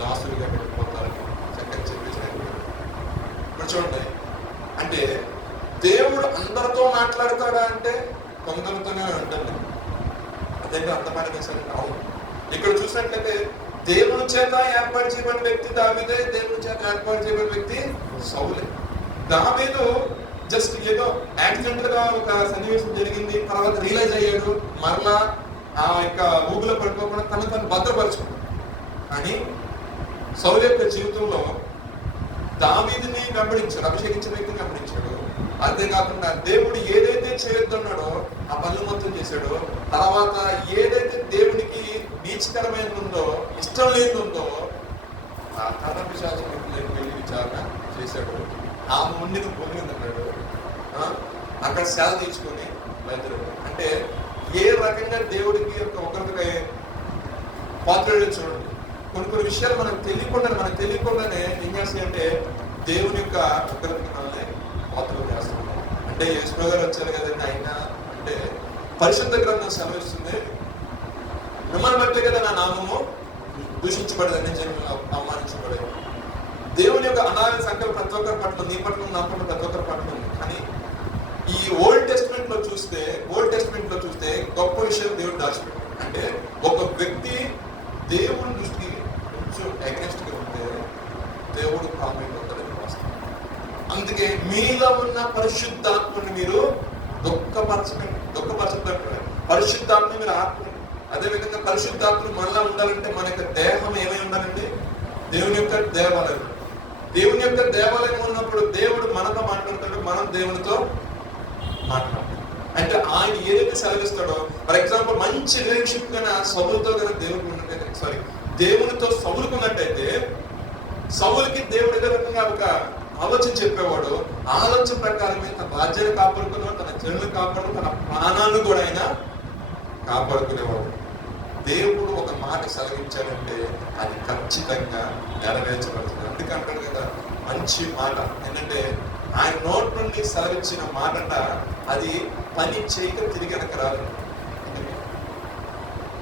దాసులుగా వెళ్ళిపోతారని చక్కగా చెప్పేసారు. ఇప్పుడు చూడండి, అంటే దేవుడు అందరితో మాట్లాడతాడా అంటే కొందరితోనే ఉంటుంది. అదేంటి అంతమైన వేసాడు. అవును, ఇక్కడ చూసినట్లయితే దేవుని చేత ఏర్పాటు చేయబడిన వ్యక్తి దావీదే, దేవుని చేత ఏర్పాటు చేయబడిన వ్యక్తి సౌలే. దావీదు జస్ట్ ఏదో యాక్సిడెంట్ గా ఒక సన్నివేశం జరిగింది, తర్వాత రియలైజ్ అయ్యాడు, మరలా ఆ యొక్క ఊగులో పడిపోకుండా తను భద్రపరుచుకున్నాడు. కానీ సౌలు యొక్క జీవితంలో దావీదుని వెంబడించాడు, అభిషేకించిన వ్యక్తిని వెంబడించాడు. అంతేకాకుండా దేవుడు ఏదైతే చేయొద్దన్నాడో ఆ పనులు మొత్తం చేశాడు. తర్వాత ఏదైతే దేవునికి నీచకరమైన ఉందో, ఇష్టం లేని ఉందో ఆ కర్ణపిశాచం వెళ్ళి విచారణ చేశాడు. ఆ ముండిని పొందిందన్నాడు, అక్కడ సేద తీసుకొని బయలుదేరాడు. అంటే ఏ రకంగా దేవుడికి ఒకరికి పాత్రలు చూడండి. కొన్ని విషయాలు మనకు తెలియకుండానే ఏం చేస్తాయంటే దేవుని యొక్క ఒకరికి మనల్ని పాత్రలు చేస్తున్నాం. అంటే యేసు గారు వచ్చారు కదండి, ఆయన అంటే పరిశుద్ధ గ్రంథం సెలవిస్తుంది, మిమ్మల్ని బట్టే కదా నా నామము దూషించబడేది, అన్ని జన్మలు అవమానించబడేది. దేవుని యొక్క అనాథ సంకల్పం ప్రతి ఒక్కరి పట్ల, నీ పట్ల, నా పట్ల, ప్రతి ఒక్కరి పట్ల ఉంది. కానీ ఈ ఓల్డ్ టెస్ట్మెంట్ లో చూస్తే గొప్ప విషయం దేవుడు దాచిపెట్టాడు. అంటే ఒక వ్యక్తి దేవుని దృష్టికి కొంచెం అగెన్స్ట్ గా ఉంటే దేవుడు కామెంట్ అవుతాడని వాస్తవం. అందుకే మీలో ఉన్న పరిశుద్ధాత్మని మీరు దుఃఖపరచకండి. పరిశుద్ధాత్మని మీరు ఆత్మ. అదే విధంగా పరిశుద్ధాత్మ మనలో ఉండాలంటే మన యొక్క దేహం ఏమై ఉండాలండి? దేవుని యొక్క దేవాలయం. దేవుని యొక్క దేవాలయం ఉన్నప్పుడు దేవుడు మనతో మాట్లాడతాడు, మనం దేవునితో మాట్లాడతాం. అంటే ఆయన ఏదైతే సెలవిస్తాడో, ఫర్ ఎగ్జాంపుల్ మంచి రిలేషన్షిప్ కానీ సౌలుతో కానీ దేవునితో సౌలుకున్నట్టయితే సౌలుకి దేవుడు ఏదో రకంగా ఒక ఆలోచన చెప్పేవాడు. ఆలోచన ప్రకారమే తన రాజ్యాన్ని కాపాడుకునేవాడు, తన జనులు కాపాడు, తన ప్రాణాలను కూడా ఆయన కాపాడుకునేవాడు. దేవుడు ఒక మాట సెలవించాడంటే అది ఖచ్చితంగా నెరవేర్చబడుతుంది. అందుకంటాడు కదా మంచి మాట ఏంటంటే ఆయన నోటి నుండి సెలవిచ్చిన మాటట అది పని చేయక తిరిగి వెనక రాదు.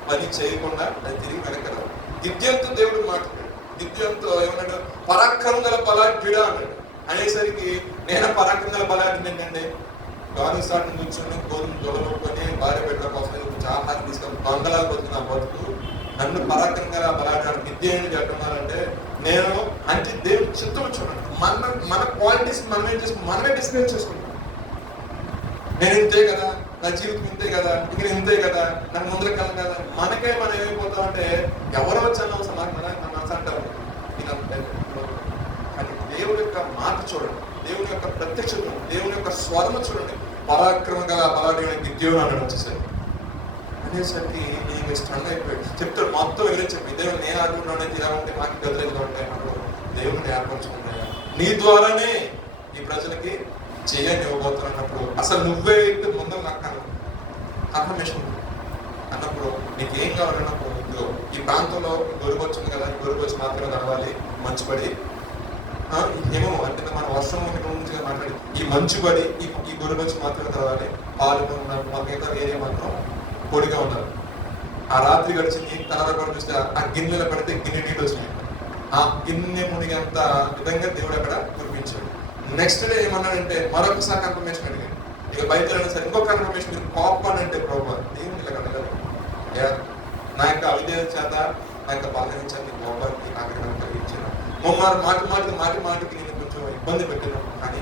పని చేయకుండా అది తిరిగి వెనక రాదు. గిద్యోనుతో దేవుడు మాట్లాడాడు. గిద్యోనుతో ఏమన్నాడు? పరాక్రమం గల బలాఢ్యుడా అన్నాడు. అనేసరికి నేను పరాక్రమం గల బలాఢ్యుడు ఏంటంటే గాలి సాటిని కూర్చొని గోధుమ దొలగొట్టుకొని భార్య బిడ్డల కోసం ఆహారం తీసుకొని దొంగలాగా బతుకున్న బతుకు నన్ను పరాక్రమంగా బలాఢ్యాడు విద్య చెప్తున్నారంటే నేను అంటే దేవుడు చిత్తం చూడండి. మన క్వాలిటీస్ మనమే డిస్ప్లే చేసుకుంటాం. నేను ఇంతే కదా, నా జీవితం ఇంతే కదా, ఇక్కడ ఇంతే కదా, నాకు ముందర కల కదా, మనకే మనం ఏమైపోతాం అంటే ఎవరో వచ్చాను మనసు అంటారు. కానీ దేవుడి యొక్క మాట చూడండి, దేవుని యొక్క ప్రత్యక్షత, దేవుని యొక్క స్వరము చూడండి. పరాక్రమంగా బలాఢ్యుడు గిద్యోను అన్నాడు. వచ్చేసరి అనేసరికి నేను స్ట్రంగ్ అయిపోయాడు. చెప్తాడు మొత్తం ఎవరో చెప్పి దేవుడు నేను ఆడుకుంటున్నాను ఇలా ఉంటే నాకు గదిలో ఉంటాయి అన్నాడు. దేవుడిని ఏర్పరచుకున్నాడు. నీ ద్వారానే ఈ ప్రజలకి చేయని ఇవ్వబోతున్నప్పుడు అసలు నువ్వే ఇంటి ముందు నాకు కన్ఫర్మేషన్ అన్నప్పుడు నీకు ఏం కావాలన్నప్పుడు ఇదిగో ఈ ప్రాంతంలో గొడుగు వచ్చింది కదా, గొడుగు వచ్చి మాత్రమే నడవాలి, మంచుపడి ఏమో అంటే మన వర్షం నుంచి మాట్లాడి ఈ మంచుపడి ఈ గొడుగు వచ్చి మాత్రమే నడవాలి. పాలు మిగతా ఏరియా మాత్రం పొడిగా ఉన్నారు. ఆ రాత్రి గడిచింది. తర్వాత కూడా చూస్తే ఆ గిన్నెలో పెడితే గిన్నె నీళ్ళు వచ్చినాయి. ఆ గిన్నె మునిగంత విధంగా దేవుడు అక్కడ కురిపించాడు. నెక్స్ట్ డే ఏమన్నాడంటే మరొకసారి కన్ఫర్మేషన్ అడిగాడు. ఇక బయట సరే ఇంకొక కన్ఫర్మేషన్ మీరు పాప్కార్న్ అంటే ప్రభావ దేవుని ఇలా కలగదు. నా యొక్క అవిధేయత చేత నా యొక్క బాధనించాను కోపానికి ఆగ్రహం కలిగించాను. మాటికి నేను కొంచెం ఇబ్బంది పెట్టాను. కానీ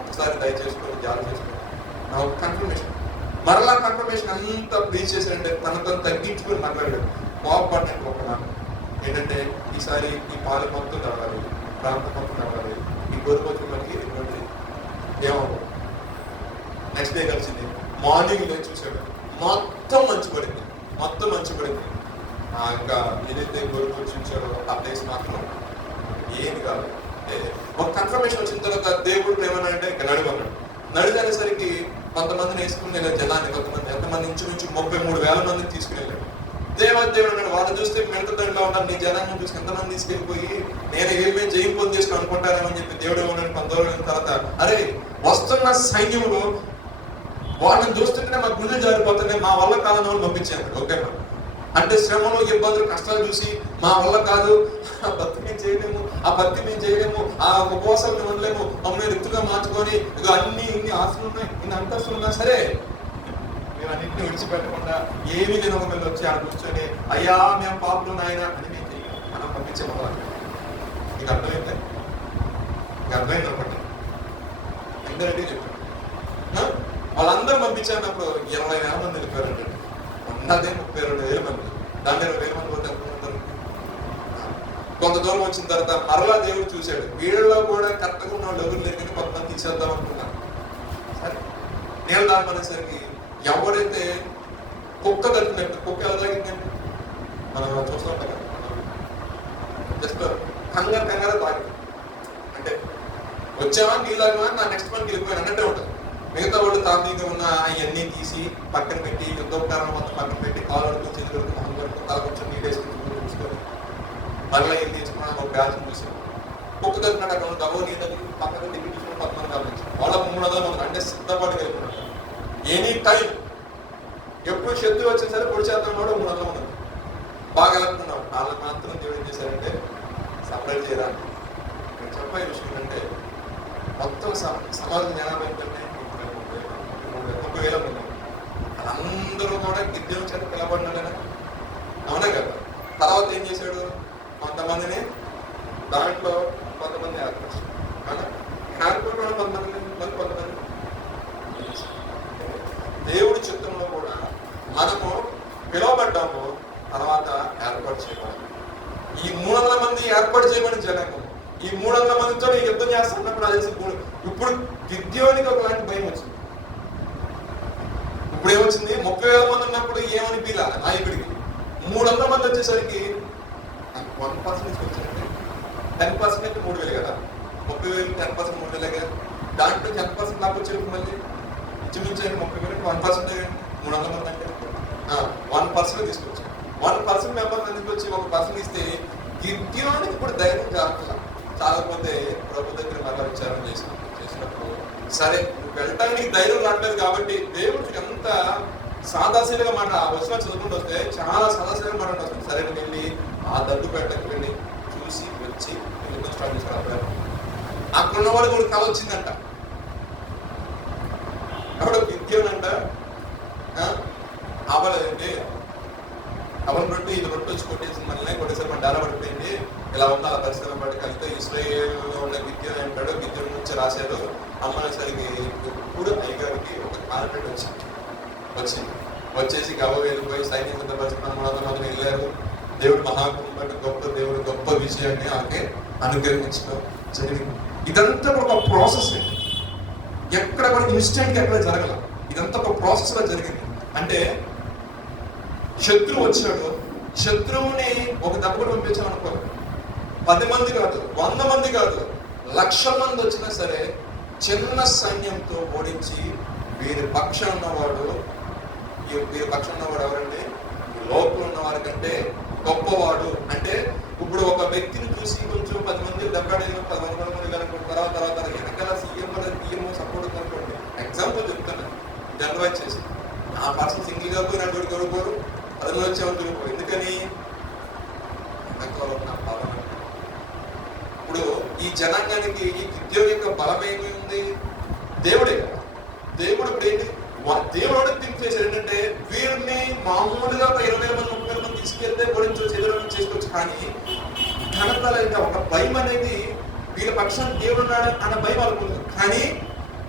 ఒకసారి దయచేసుకొని జాలి చేసుకొని నా ఒక కన్ఫర్మేషన్ మరలా కన్ఫర్మేషన్ అంతా ప్లీజ్ చేశాడంటే తనతో తగ్గించుకొని మాట్లాడాడు. కోపపడినట్టు ఒక మాట ఏంటంటే ఈసారి ఈ పాలు మొత్తం కావాలి, ప్రాంతం మొత్తం కావాలి, ఈ గొర్రెపోతులు మనకి ఏమవు. నెక్స్ట్ డే కలిసింది. మార్నింగ్ లేచి చూశాడు, మొత్తం మంచు పడింది. ఇంకా ఏదైతే గొర్రెపోతు చూశాడో ఆ ప్లేస్ మాత్రం ఏమి కాదు. ఒక కన్ఫర్మేషన్ వచ్చిన తర్వాత దేవుడు ఏమన్నాడంటే ఇంకా నడుమన్నాడు. నడిచేసరికి కొంతమందిని వేసుకుని నేను జనాన్ని ఎంతమంది ఇంచుమించు 33,000 మందిని తీసుకుని వెళ్ళాడు. దేవుడు అన్నాడు వాళ్ళు చూస్తే మెంటదండలో ఉన్నారు, నీ జనాన్ని చూసి ఎంతమంది తీసుకెళ్ళిపోయి నేను ఏమేమి జయం పొంది చేసుకుని అనుకుంటారేమని చెప్పి దేవుడు ఏమన్నాడు. 10 రోజుల తర్వాత అరే వస్తున్న సైన్యంలో వాళ్ళని చూస్తుంటే మా గుండె జారిపోతున్నాయి, మా వల్ల కాదని వాళ్ళు పంపించారు. ఓకే అంటే శ్రమలు, ఇబ్బందులు, కష్టాలు చూసి మా వల్ల కాదు, ఆ భక్తి మేము చేయలేము, ఆ ఉపవాసాలు మేము వదలేము, మమ్మల్ని రిక్తుగా మార్చుకొని ఇక ఇన్ని ఆశలు ఉన్నాయి, ఇన్ని అంతస్తులు ఉన్నా సరే మేము అన్నింటినీ విడిచిపెట్టకుండా ఏమి నేను ఒక మీద వచ్చి ఆడ కూర్చొని అయ్యా మేము పాపలు నాయన అని మేము చేయగలం. మనం పంపించే వాళ్ళు నీకు అర్థమైంది అనుకోండి. అందరికీ చెప్పాను వాళ్ళందరూ పంపించినప్పుడు 20,000 మంది వెళ్ళిపోయారంటే ఉన్నదే 32,000 మంది. దాని 20,000 మంది పోతే కొంత దూరం వచ్చిన తర్వాత మరలా దేవుడు చూశాడు. వీళ్ళలో కూడా కరెక్ట్గా ఉన్న వాళ్ళు ఎవరు లేకని కొంతమంది తీసేద్దాం అనుకున్నాను. సరే నీళ్ళు దామనేసరికి ఎవరైతే కుక్క తగ్గినట్టు, కుక్క ఎలా తగ్గిందంటే మనం చూస్తూ ఉంటాం కదా, జస్ట్ కంగారు తాగి అంటే వచ్చామా నీళ్ళు తాగమా నా నెక్స్ట్ పనికి వెళ్ళిపోయాను అన్నట్టే ఉంటుంది. మిగతా వాళ్ళు తాపీగా ఉన్న అవన్నీ తీసి పక్కన పెట్టి యుద్ధోపకరణం మొత్తం పక్కన పెట్టి కాలు అడుగు చేతులు మొహం కడుకు కాలు కొంచెం నీళ్ళు వేసుకుని చూసుకొని మరలా ఏం తీసుకున్నా ఒక బ్యాచ్ చూసాం. కుక్క తగ్గినట్టు అక్కడ దవో నీళ్ళు పక్కన దిగి చూసుకుని 10 మంది కావచ్చు. వాళ్ళ 300 మంది అంటే సిద్ధపాటు వెళ్ళిపోయినట్టు. ఎనీ టైం ఎప్పుడు శత్రువు వచ్చిన సరే పొడి చేద్దాం కూడా 300 మంది. బాగా వెళ్తున్నాం, వాళ్ళు మాత్రం దేవుడు ఏం చేశారంటే సపరేట్ చేయరా. నేను చెప్పే విషయం ఏంటంటే మొత్తం సమాజం జనాభా ఏంటంటే 30,000 మంది. అందరూ కూడా గిద్దెం చేత పిలబడినాడనే, అవునా కదా. తర్వాత ఏం చేశాడు, కొంతమందిని దాంట్లో కొంతమంది ఏర్పరిచాడు. ఏర్పడి కొంతమంది దేవుడి చిత్తంలో కూడా మనము పిలువబడ్డాము, తర్వాత ఏర్పాటు చేయబడాలి. ఈ 300 మంది ఏర్పాటు చేయబడిన జనాంగం, ఈ 300 మందితో నేను యుద్ధం చేస్తున్నప్పుడు అది ఇప్పుడు గిద్యోనికి ఒకలాంటి భయం వచ్చింది. ఇప్పుడు ఏమొచ్చింది, 30,000 మంది ఉన్నప్పుడు ఏమని పీలా నాయకుడికి, 300 మంది వచ్చేసరికి 1% వచ్చిందంటే 10% అయితే 3,000 కదా, 30,000 10% 3,000 కదా, దాంట్లో 10% నాకు వచ్చేప్పుడు మళ్ళీ ఇంచుమించు 30,000 1% 300 మంది అంటే 1% తీసుకొచ్చాను. 1% మెంబర్ ఎందుకు వచ్చి 1% ఇస్తే గిద్యోనికి ఇప్పుడు ధైర్యం చాలకపోతే ప్రభు దగ్గర మరలా విచారం చేసినప్పుడు సరే వెళ్ళటానికి ధైర్యం రావట్లేదు కాబట్టి దేవుడికి ఎంత సాదాశీలుగా మాట వచ్చిన చదువుకుంటూ వస్తే చాలా సాదాశీలుగా మాట వస్తుంది. సరే వెళ్ళి ఆ దడ్డు పెట్టకు వెళ్ళి చూసి వచ్చి యుద్ధం స్టార్ట్ చేశారు. అప్పుడు అక్కడ ఉన్నవాడు కూడా కళ వచ్చిందంట. అప్పుడు గిద్యోనంట అవ్వలేదండి, అవన్ రొట్టె ఇది రొట్టె వచ్చి కొట్టేసి మళ్ళీ కొట్టేసరి మన డాల పడిపోయింది, ఇలా ఉంది అలా పరిస్థితులు బట్టి కలిగితే ఇస్రాయేల్లో ఉన్న గిద్యోన్ అంటాడు. గిద్యోన్ నుంచి రాశాడు అమ్మసరికి ఇప్పుడు అయ్యగారికి ఒక కాన్ఫిడెంట్ వచ్చేసి గవ వెళ్ళిపోయి సైన్యం సిద్ధపరచుకున్న 300 మందిని వెళ్ళారు. దేవుడు మహాకుంభ గొప్ప దేవుడు గొప్ప విజయాన్ని ఆమె అనుగ్రహించడం జరిగింది. ఇదంతా ఒక ప్రాసెస్, ఎక్కడ కూడా ఇన్స్టెంట్ గా ఎక్కడ జరగల, ఇదంతా ఒక ప్రాసెస్ గా జరిగింది. అంటే శత్రువు వచ్చాడు, శత్రువుని ఒక దెబ్బ కూడా పంపించామనుకో, 10 మంది కాదు 100 మంది కాదు 1,00,000 మంది వచ్చినా సరే చిన్న సైన్యంతో ఓడించి వీరి పక్షం ఉన్నవాడు ఎవరండి, లోపల ఉన్న వారి కంటే గొప్పవాడు. అంటే ఇప్పుడు ఒక వ్యక్తిని చూసి కొంచెం 10 మంది దెబ్బడిన 10 మంది తర్వాత వెనకాల సీఎం సపోర్ట్ అనుకోండి, ఎగ్జాంపుల్ చెప్తాను, జనరలైజ్ చేసి ఆ పర్సన్ సింగిల్ గా పోయి నడుగుడు కొడుకోరు, అదిలో వచ్చేవాళ్ళు దొరికిపోయి. ఎందుకని బలం. ఇప్పుడు ఈ జనాంగానికి ఈ గిద్యోని యొక్క బలం ఏమి ఉంది, దేవుడే కదా. దేవుడు ఇప్పుడు ఏంటి, దేవుడు థింక్ చేశాడు ఏంటంటే వీరిని మామూలుగా 20,000 మంది 30,000 మంది తీసుకెళ్తే ఓడించవచ్చు, ఎదురు చేసుకోవచ్చు. కానీ ఘనత ఒక భయం అనేది వీళ్ళ పక్షాన్ని దేవుడు ఉన్నాడు అన్న భయం అనుకుంటుంది. కానీ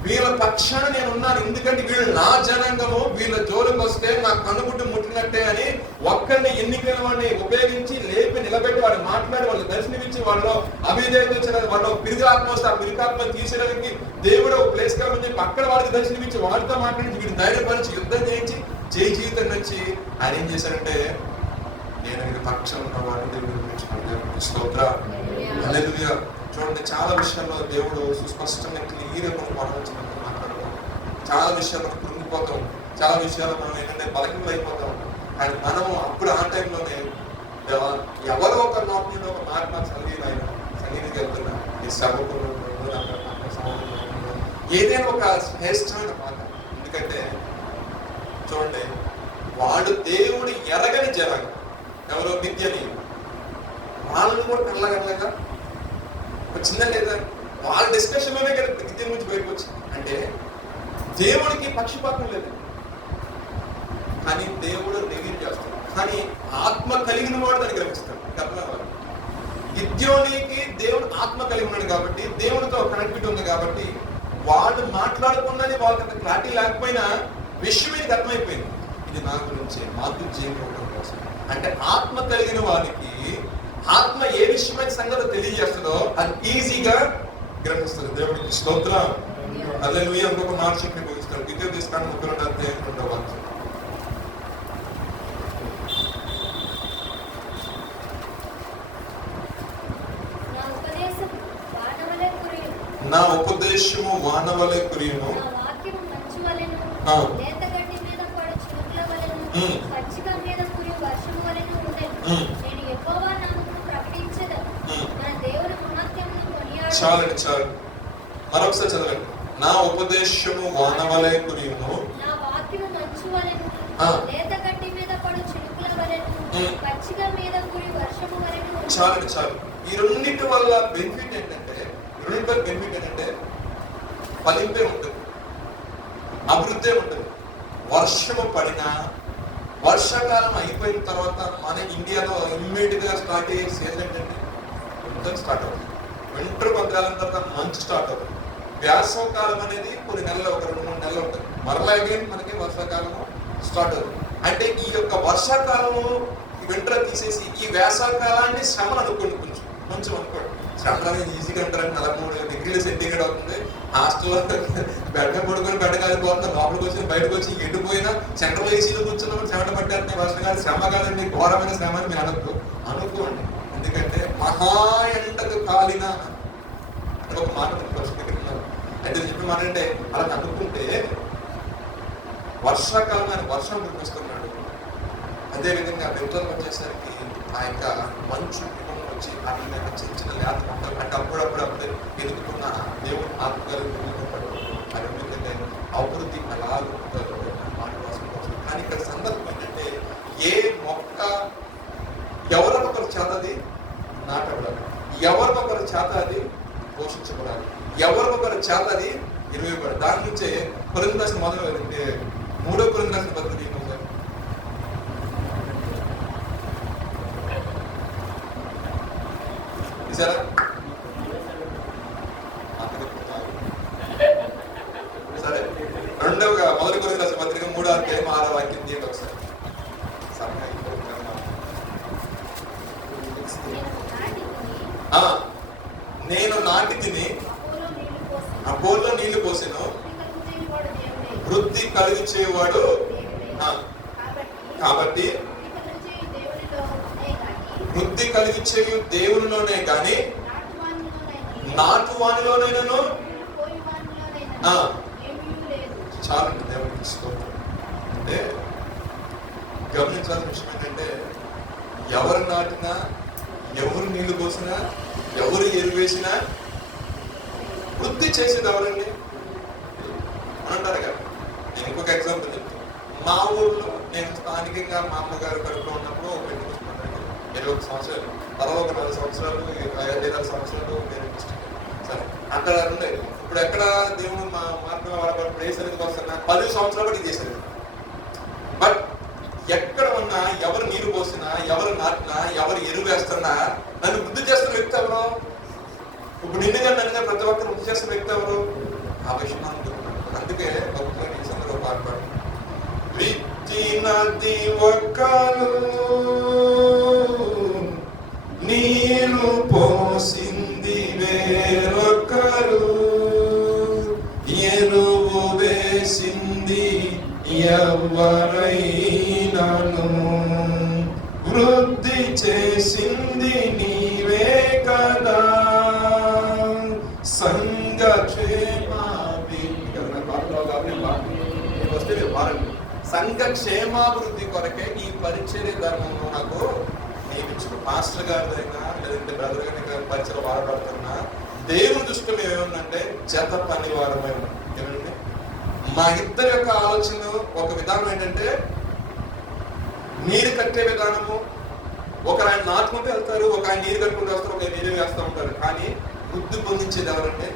వీళ్ళ పక్షాన నేను ఉన్నాను, ఎందుకంటే వీళ్ళు నా జనాంగము, వీళ్ళ జోలికి వస్తే నా కనుగుడ్డు ముట్టినట్టే అని ఒక్కరిని ఎన్నికైన వాడిని ఉపయోగించి లేపి నిలబెట్టి వాడు మాట్లాడి వాళ్ళు దర్శనమిచ్చి వాళ్ళలో అవిధేయత వాళ్ళలో పిరిగాత్మ వస్తే ఆ పిరిగాత్మ తీసేయడానికి దేవుడు ఒక ప్లేస్ కావాలని చెప్పి అక్కడ వాళ్ళకి దర్శనమిచ్చి వాడితో మాట్లాడి వీళ్ళు ధైర్యపరిచి యుద్ధం చేయించి జై జీవితం వచ్చి ఆయన ఏం చేశారంటే నేను వీళ్ళ పక్షం ఉన్న వాడిని దేవుడు స్తోత్ర హల్లెలూయా. చూడండి, చాలా విషయాల్లో దేవుడు సుస్పష్టంగా క్లియర్గా మనం మాట్లాడుతాం, చాలా విషయాలు మనం కృంగిపోతాం, చాలా విషయాలు మనం ఏంటంటే బలహీనలు అయిపోతాం. కానీ మనము అప్పుడు ఆ టైంలోనే ఎవరో ఒక నోటి ఒక మాట సంగీతం వెళ్తున్నా ఈ సభకు ఏదైనా ఒక శ్రేష్టమైన మాట. ఎందుకంటే చూడండి, వాడు దేవుడు ఎరగని జనాంగం, ఎవరో విద్యని వాళ్ళని కూడా కళ్ళగల్లగా వచ్చిందా లేదా, వాళ్ళ డిస్కషన్ లోనే విద్య నుంచి బయటకు వచ్చింది. అంటే దేవుడికి పక్షపాతం లేదు, కానీ దేవుడు రివీల్ చేస్తాడు. కానీ ఆత్మ కలిగిన వాడు దాన్ని గ్రహిస్తాడు. గిద్యోనికి దేవుడు ఆత్మ కలిగి ఉన్నాడు కాబట్టి, దేవుడితో కనెక్టివిటీ ఉంది కాబట్టి వాడు మాట్లాడకుండానే వాళ్ళకి క్లారిటీ లేకపోయినా విషయం ఇది అర్థమైపోయింది, ఇది నా గురించి మాతృ జీవితం కోసం. అంటే ఆత్మ కలిగిన వారికి ఆత్మ ఏ విషయమైన సంగతి తెలియజేస్తుందో అది ఈజీగా గ్రహిస్తుంది. దేవుడికి స్తోత్రం హల్లెలూయా. ఇంకొక మాట చెప్పి ముగిస్తాడు, ద్వితీయ తీసుకుని 32 వాక్యం. నా ఉపదేశము వానవలే కురియును, చాలండి చాలు, మరొకసారి చదవండి. నా ఉపదేశము వానవలే కురియును, పచ్చిక మీద కూడి వర్షము వరకు ఉంటుంది. చాలు చాలు. ఈ రెండింటి వల్ల బెనిఫిట్ ఏంటంటే ఫలింపే ఉంటుంది, అభివృద్ధి ఉంటుంది. వర్షము పడినా, వర్షాకాలం అయిపోయిన తర్వాత మన ఇండియాలో ఇమ్మీడియట్ గా స్టార్ట్ అయ్యే సీజన్ ఏంటంటే వింటర్ స్టార్ట్ అవుతుంది. వింటర్ కొంతకాలం తర్వాత మంచు స్టార్ట్ అవుతుంది. వేసవ కాలం అనేది కొన్ని నెలలు, ఒక 2-3 నెలలు ఉంటుంది. మరలా అగైన్ మనకి వర్షాకాలం స్టార్ట్ అవుతుంది. అంటే ఈ యొక్క వర్షాకాలము వింటర్ తీసేసి ఈ వేసవకాలాన్ని శ్రమలు అనుకోండి, కొంచెం అనుకోండి. శ్రమలు అనేది ఈజీగా ఉంటారు. 43 డిగ్రీల సెంటీగ్రేడ్ అవుతుంది. హాస్టల్లో బెడ్ పడుకొని బెడ్ కాలిపోతుంది. లోపలికి వచ్చి బయటకు వచ్చి ఎండిపోయినా సెంట్రల్ ఏసీలో కూర్చున్నప్పుడు చెమట పట్టారని వర్షం కాదు, శ్రమ కాదండి, ఘోరమైన శ్రమ అని మీరు అనుకోండి. ఎందుకంటే మహా ఎండకు కాలిన అని ఒక మాట పరిస్థితున్నారు. అయితే చెప్పిన మాట అంటే అలా అనుకుంటే వర్షాకాలం ఆయన వర్షం కురిపిస్తున్నాడు. అదేవిధంగా వింటర్ వచ్చేసరికి ఆ యొక్క మంచు వచ్చి అన్ని చిన్న చిన్న లేత మొక్కలు అంటే అప్పుడప్పుడు ఎదుగుతున్న దేవుడు ఆత్మగారు అదేవిధంగా అభివృద్ధి అలా కానీ ఇక్కడ సందర్భం ఏంటంటే ఏ మొక్క ఎవరికొకరు చేత అది నాటబడాలి, ఎవరికొకరు చేత అది పోషించబడాలి, ఎవరికొకరు చేత అది ఇరవైపడాలి. దాని నుంచే కొరింథీ రాసిన మొదలు 3వ కొరింథీ రాసిన పత్రిక చూసారా? సరే, 2వ మొదటి కొరింథీ రాసిన పత్రిక 3వ అధ్యాయం 6వ వాక్యం తీయండి ఒకసారి. నేను నాటి తిని అపోలో నీళ్లు పోసాను, వృద్ధి కలిగి చేయవాడు. కాబట్టి వృద్ధి కలిగి చేయు దేవునిలోనే కానీ నాటు వానిలోనైనాను చాలండి. దేవుడికి స్తోత్రం. అంటే గమనించాల్సిన విషయం ఏంటంటే ఎవరు నాటినా, ఎవరు నీళ్లు పోసినా, ఎవరు ఎరువేసినా వృద్ధి చేసేది ఎవరండి అంటారు కదా. నేను ఇంకొక ఎగ్జాంపుల్ చెప్తాను. మా ఊర్లో నేను స్థానికంగా మా అమ్మగారు కడుపులో ఉన్నప్పుడు పెళ్లి చూసుకున్నాను. 21 సంవత్సరాలు, తర్వాత ఒక 4 సంవత్సరాలు, 5-6 సంవత్సరాలు నేను సరే అక్కడ ఉండేది. ఇప్పుడు ఎక్కడ దేవుడు మా మార్గం వాళ్ళ ప్లేస్ అనేది వస్తున్నా 10 సంవత్సరాలు బట్టి చేసేది. బట్ ఎక్కడ ఉన్నా, ఎవరు నీరు పోసినా, ఎవరు నాటినా, ఎవరు ఎరువు వేస్తున్నా నన్ను వృద్ధి చేస్తున్న వ్యక్తి ఎవరు? ఇప్పుడు నిన్నుగా నన్నుగా ప్రతి ఒక్కరు వృద్ధి చేస్తున్న వ్యక్తి ఎవరు? ఆ విషయం అనుకుంటున్నాను. అందుకే భక్తులు ఈ సందర్భంలో పాల్పడు. విత్తినది ఒక్కరు, నీరు పోసింది వేరొకరు, ఎరువు వేసింది ఎవరైనాను, వృద్ధి చేసింది నీవే కదా. సంఘ క్షేమాభివృద్ధి కొరకే ఈ పరిచర్య ధర్మంలో నాకు నియమించు. మాస్టర్ గారిదైనా లేదంటే బ్రదర్ గారి పరిచయం వాడబడుతున్నా దేవుని దృష్టిలో ఏముందంటే జత పని వారమై ఉన్నాం. ఏమంటే మా ఇద్దరి యొక్క ఆలోచన ఒక విధానం ఏంటంటే నీరు కట్టే విధానము. ఒకరు ఆయన నాటుకుంటూ వెళ్తారు, ఒక ఆయన నీరు కట్టుకుంటూ వస్తారు, ఒక నీరు వేస్తూ ఉంటారు. కానీ వృద్ధి పొందించేది ఎవరంటే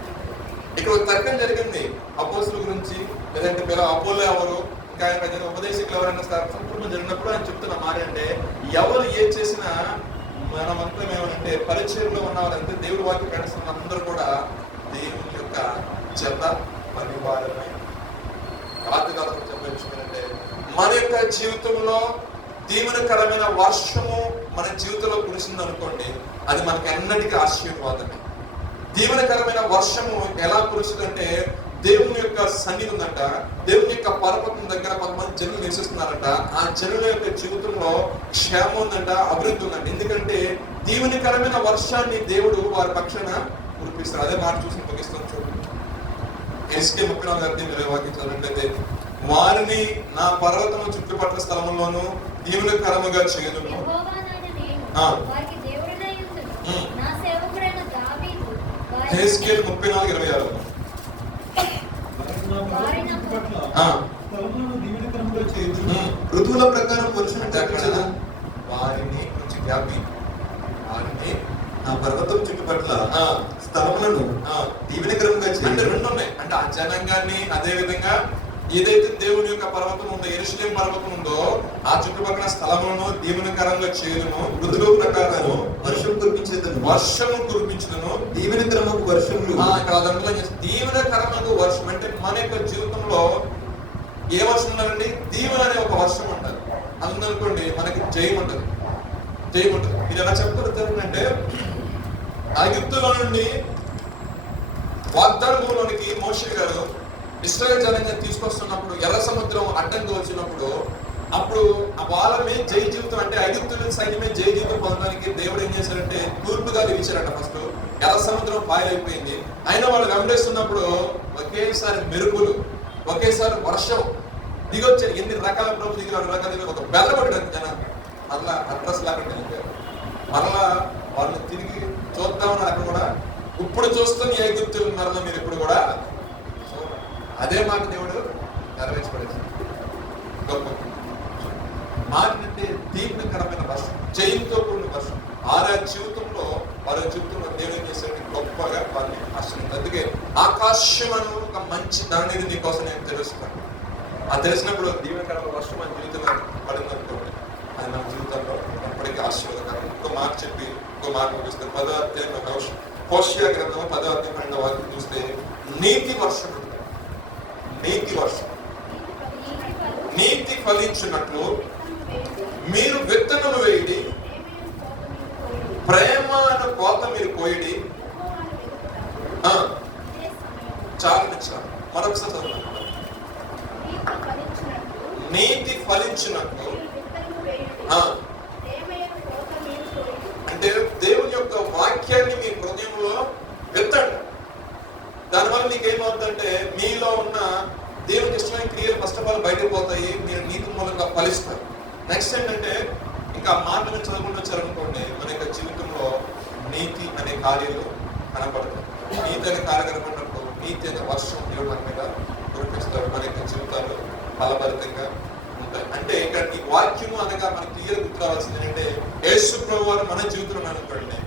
ఇక్కడ ఒక తర్కం జరిగింది అపోస్తుల గురించి, లేదంటే అపోలో ఎవరు, ఇంకా ఆయన ప్రజలు ఉపదేశకులు ఎవరైనా సంపూర్ణ జరిగినప్పుడు ఆయన చెప్తున్న మాట అంటే ఎవరు ఏం చేసినా మనమంతా ఏమంటే పరిచయంలో ఉన్నవారంటే దేవుడి వాక్యం ప్రకటిస్తున్న అందరూ కూడా దేవుని యొక్క జత పరివారమై. రాత్రికాలం చెప్పే విషయం ఏంటంటే మన యొక్క జీవితంలో దీవెనకరమైన వర్షము మన జీవితంలో కురిసింది అనుకోండి, అది మనకి ఎన్నటికీ ఆశీర్వాదమే. దీవెనకరమైన వర్షము ఎలా కురుస్తుందంటే దేవుని యొక్క సన్నిధి ఉందంట, దేవుని యొక్క పర్వతం దగ్గర కొంతమంది జనులు నివసిస్తున్నారంట. ఆ జనుల యొక్క జీవితంలో క్షేమం ఉందంట, అభివృద్ధి ఉందంట. ఎందుకంటే దీవెనకరమైన వర్షాన్ని దేవుడు వారి పక్షాన కురిపిస్తారు. అదే మాట చూసి ముగిస్తాను. చూడండి, ఎస్కే 34 వాక్యం చదివినట్లయితే వారిని నా పర్వతము చుట్టుపట్ల స్థలంలోను దీవెనకరముగా చేయదును. ఎస్కేల్ 34:26 ఋతువుల ప్రకారం వర్షం వారిని నుంచి వ్యాపి వారిని ఆ పర్వతం చుట్టుపట్ల ఆ, స్థలములను ఆ, దీవెనకరంగా అంటే చేయండి. రెండు ఉన్నాయి. అంటే ఆ జనాంగాన్ని అదే విధంగా ఏదైతే దేవుని యొక్క పర్వతం ఉందో, యెరూషలేము పర్వతం ఉందో ఆ చుట్టుపక్కల స్థలములను దీవెనకరంగా చేయను, ఋతువు ప్రకారము వర్షం కురిపించేదను, వర్షము కురిపించును. దీవెనకరము వర్షములు ఇక్కడ అదంతా దీవెనకరముకు వర్షం అంటే మన యొక్క జీవితంలో ఏ వర్షం ఉండాలండి? దీవెన అనే ఒక వర్షం ఉండాలి. అందుకనుకోండి మనకి జయం ఉంటుంది, జయం ఉంటుంది. ఇది ఎలా చెప్తారు అంటే ఐగుప్తులో నుండి వాగ్దాన భూమిలోనికి మోషే గారు ఇశ్రాయేలు జనాంగాన్ని తీసుకొస్తున్నప్పుడు ఎర్ర సముద్రం అడ్డంగా వచ్చినప్పుడు అప్పుడు వాళ్ళమే జై జీవితం అంటే ఐగుప్తుల సైన్యమే జై జీవితం పొందడానికి దేవుడు ఏం చేశారంటే తూర్పుగా విడిచారట. ఫస్ట్ ఎర్ర సముద్రం పాయైపోయింది. అయినా వాళ్ళు వెంబడిస్తున్నప్పుడు ఒకేసారి మెరుపులు, ఒకేసారి వర్షం దిగొచ్చారు. ఎన్ని రకాల ప్రభు దిగి రకాల ఒక బెల్లబడ్డారు జనాన్ని. మరలా అడ్రస్ లేకుండా వెళ్ళిపోయారు. మరలా వాళ్ళు తిరిగి చూద్దామని అక్కడ కూడా ఇప్పుడు చూస్తున్న ఈ ఐగుప్తులు మరలా మీరు ఇప్పుడు కూడా అదే మాట దేవుడు నెరవేర్చి పడేశాడు. గొప్ప మాట అంటే దీవెనకరమైన వర్షం, జయంతో కూడిన వర్షం. జీవితంలో వారి జీవితంలో దేవుడు ఏం చేశాడు? గొప్పగా వారిని ఆశ్రయించారు. అందుకే ఆకాశం అను ఒక మంచి ధరణిని నీకోసం నేను తెలుసుకున్నాను. ఆ తెలిసినప్పుడు దీవెనకరమైన వర్షం మన జీవితంలో పడిందనుకోండి, అది మన జీవితంలో ఎప్పటికీ ఆశీర్వాదకరం. ఇంకో మాట చెప్పి ఇంకో మాట చూస్తే 10వ అధ్యాయం ఒక హోషేయ గ్రంథం 10వ అధ్యాయం 12వ వాక్యం చూస్తే నీతి వర్షం ఉంటుంది. నీతి వర్షం, నీతి ఫలించినట్లు మీరు విత్తనము వేయడి, ప్రేమ అను కోత మీరు కోయడి. చాలా మరొకసారి చదవండి. నీతి ఫలించినట్లు అంటే దేవుని యొక్క వాక్యాన్ని మీ హృదయంలో విత్తండి. దానివల్ల మీకు ఏమవుతుందంటే మీలో ఉన్న దేవునికి ఇష్టమైన క్రియలు ఫస్ట్ ఆఫ్ ఆల్ బయటకు పోతాయి, మీరు నీతి మూలంగా ఫలిస్తారు. నెక్స్ట్ ఏంటంటే ఇంకా మాటలు చదువుకుంటూ వచ్చారనుకోండి, మన యొక్క జీవితంలో నీతి అనే కార్యాలు కనపడతాయి. నీతి అనే కార్యం కనపడినప్పుడు నీతి అనే వర్షం దేవుడు మన మీద కురిపిస్తాడు. మన యొక్క జీవితాలు ఫలభరితంగా ఉంటాయి. అంటే ఇక్కడ ఈ వాక్యము అనగా మనకి క్లియర్ గుర్తు రావాల్సింది ఏంటంటే యేసు ప్రభువు వారు మన జీవితంలో అనుకోండి,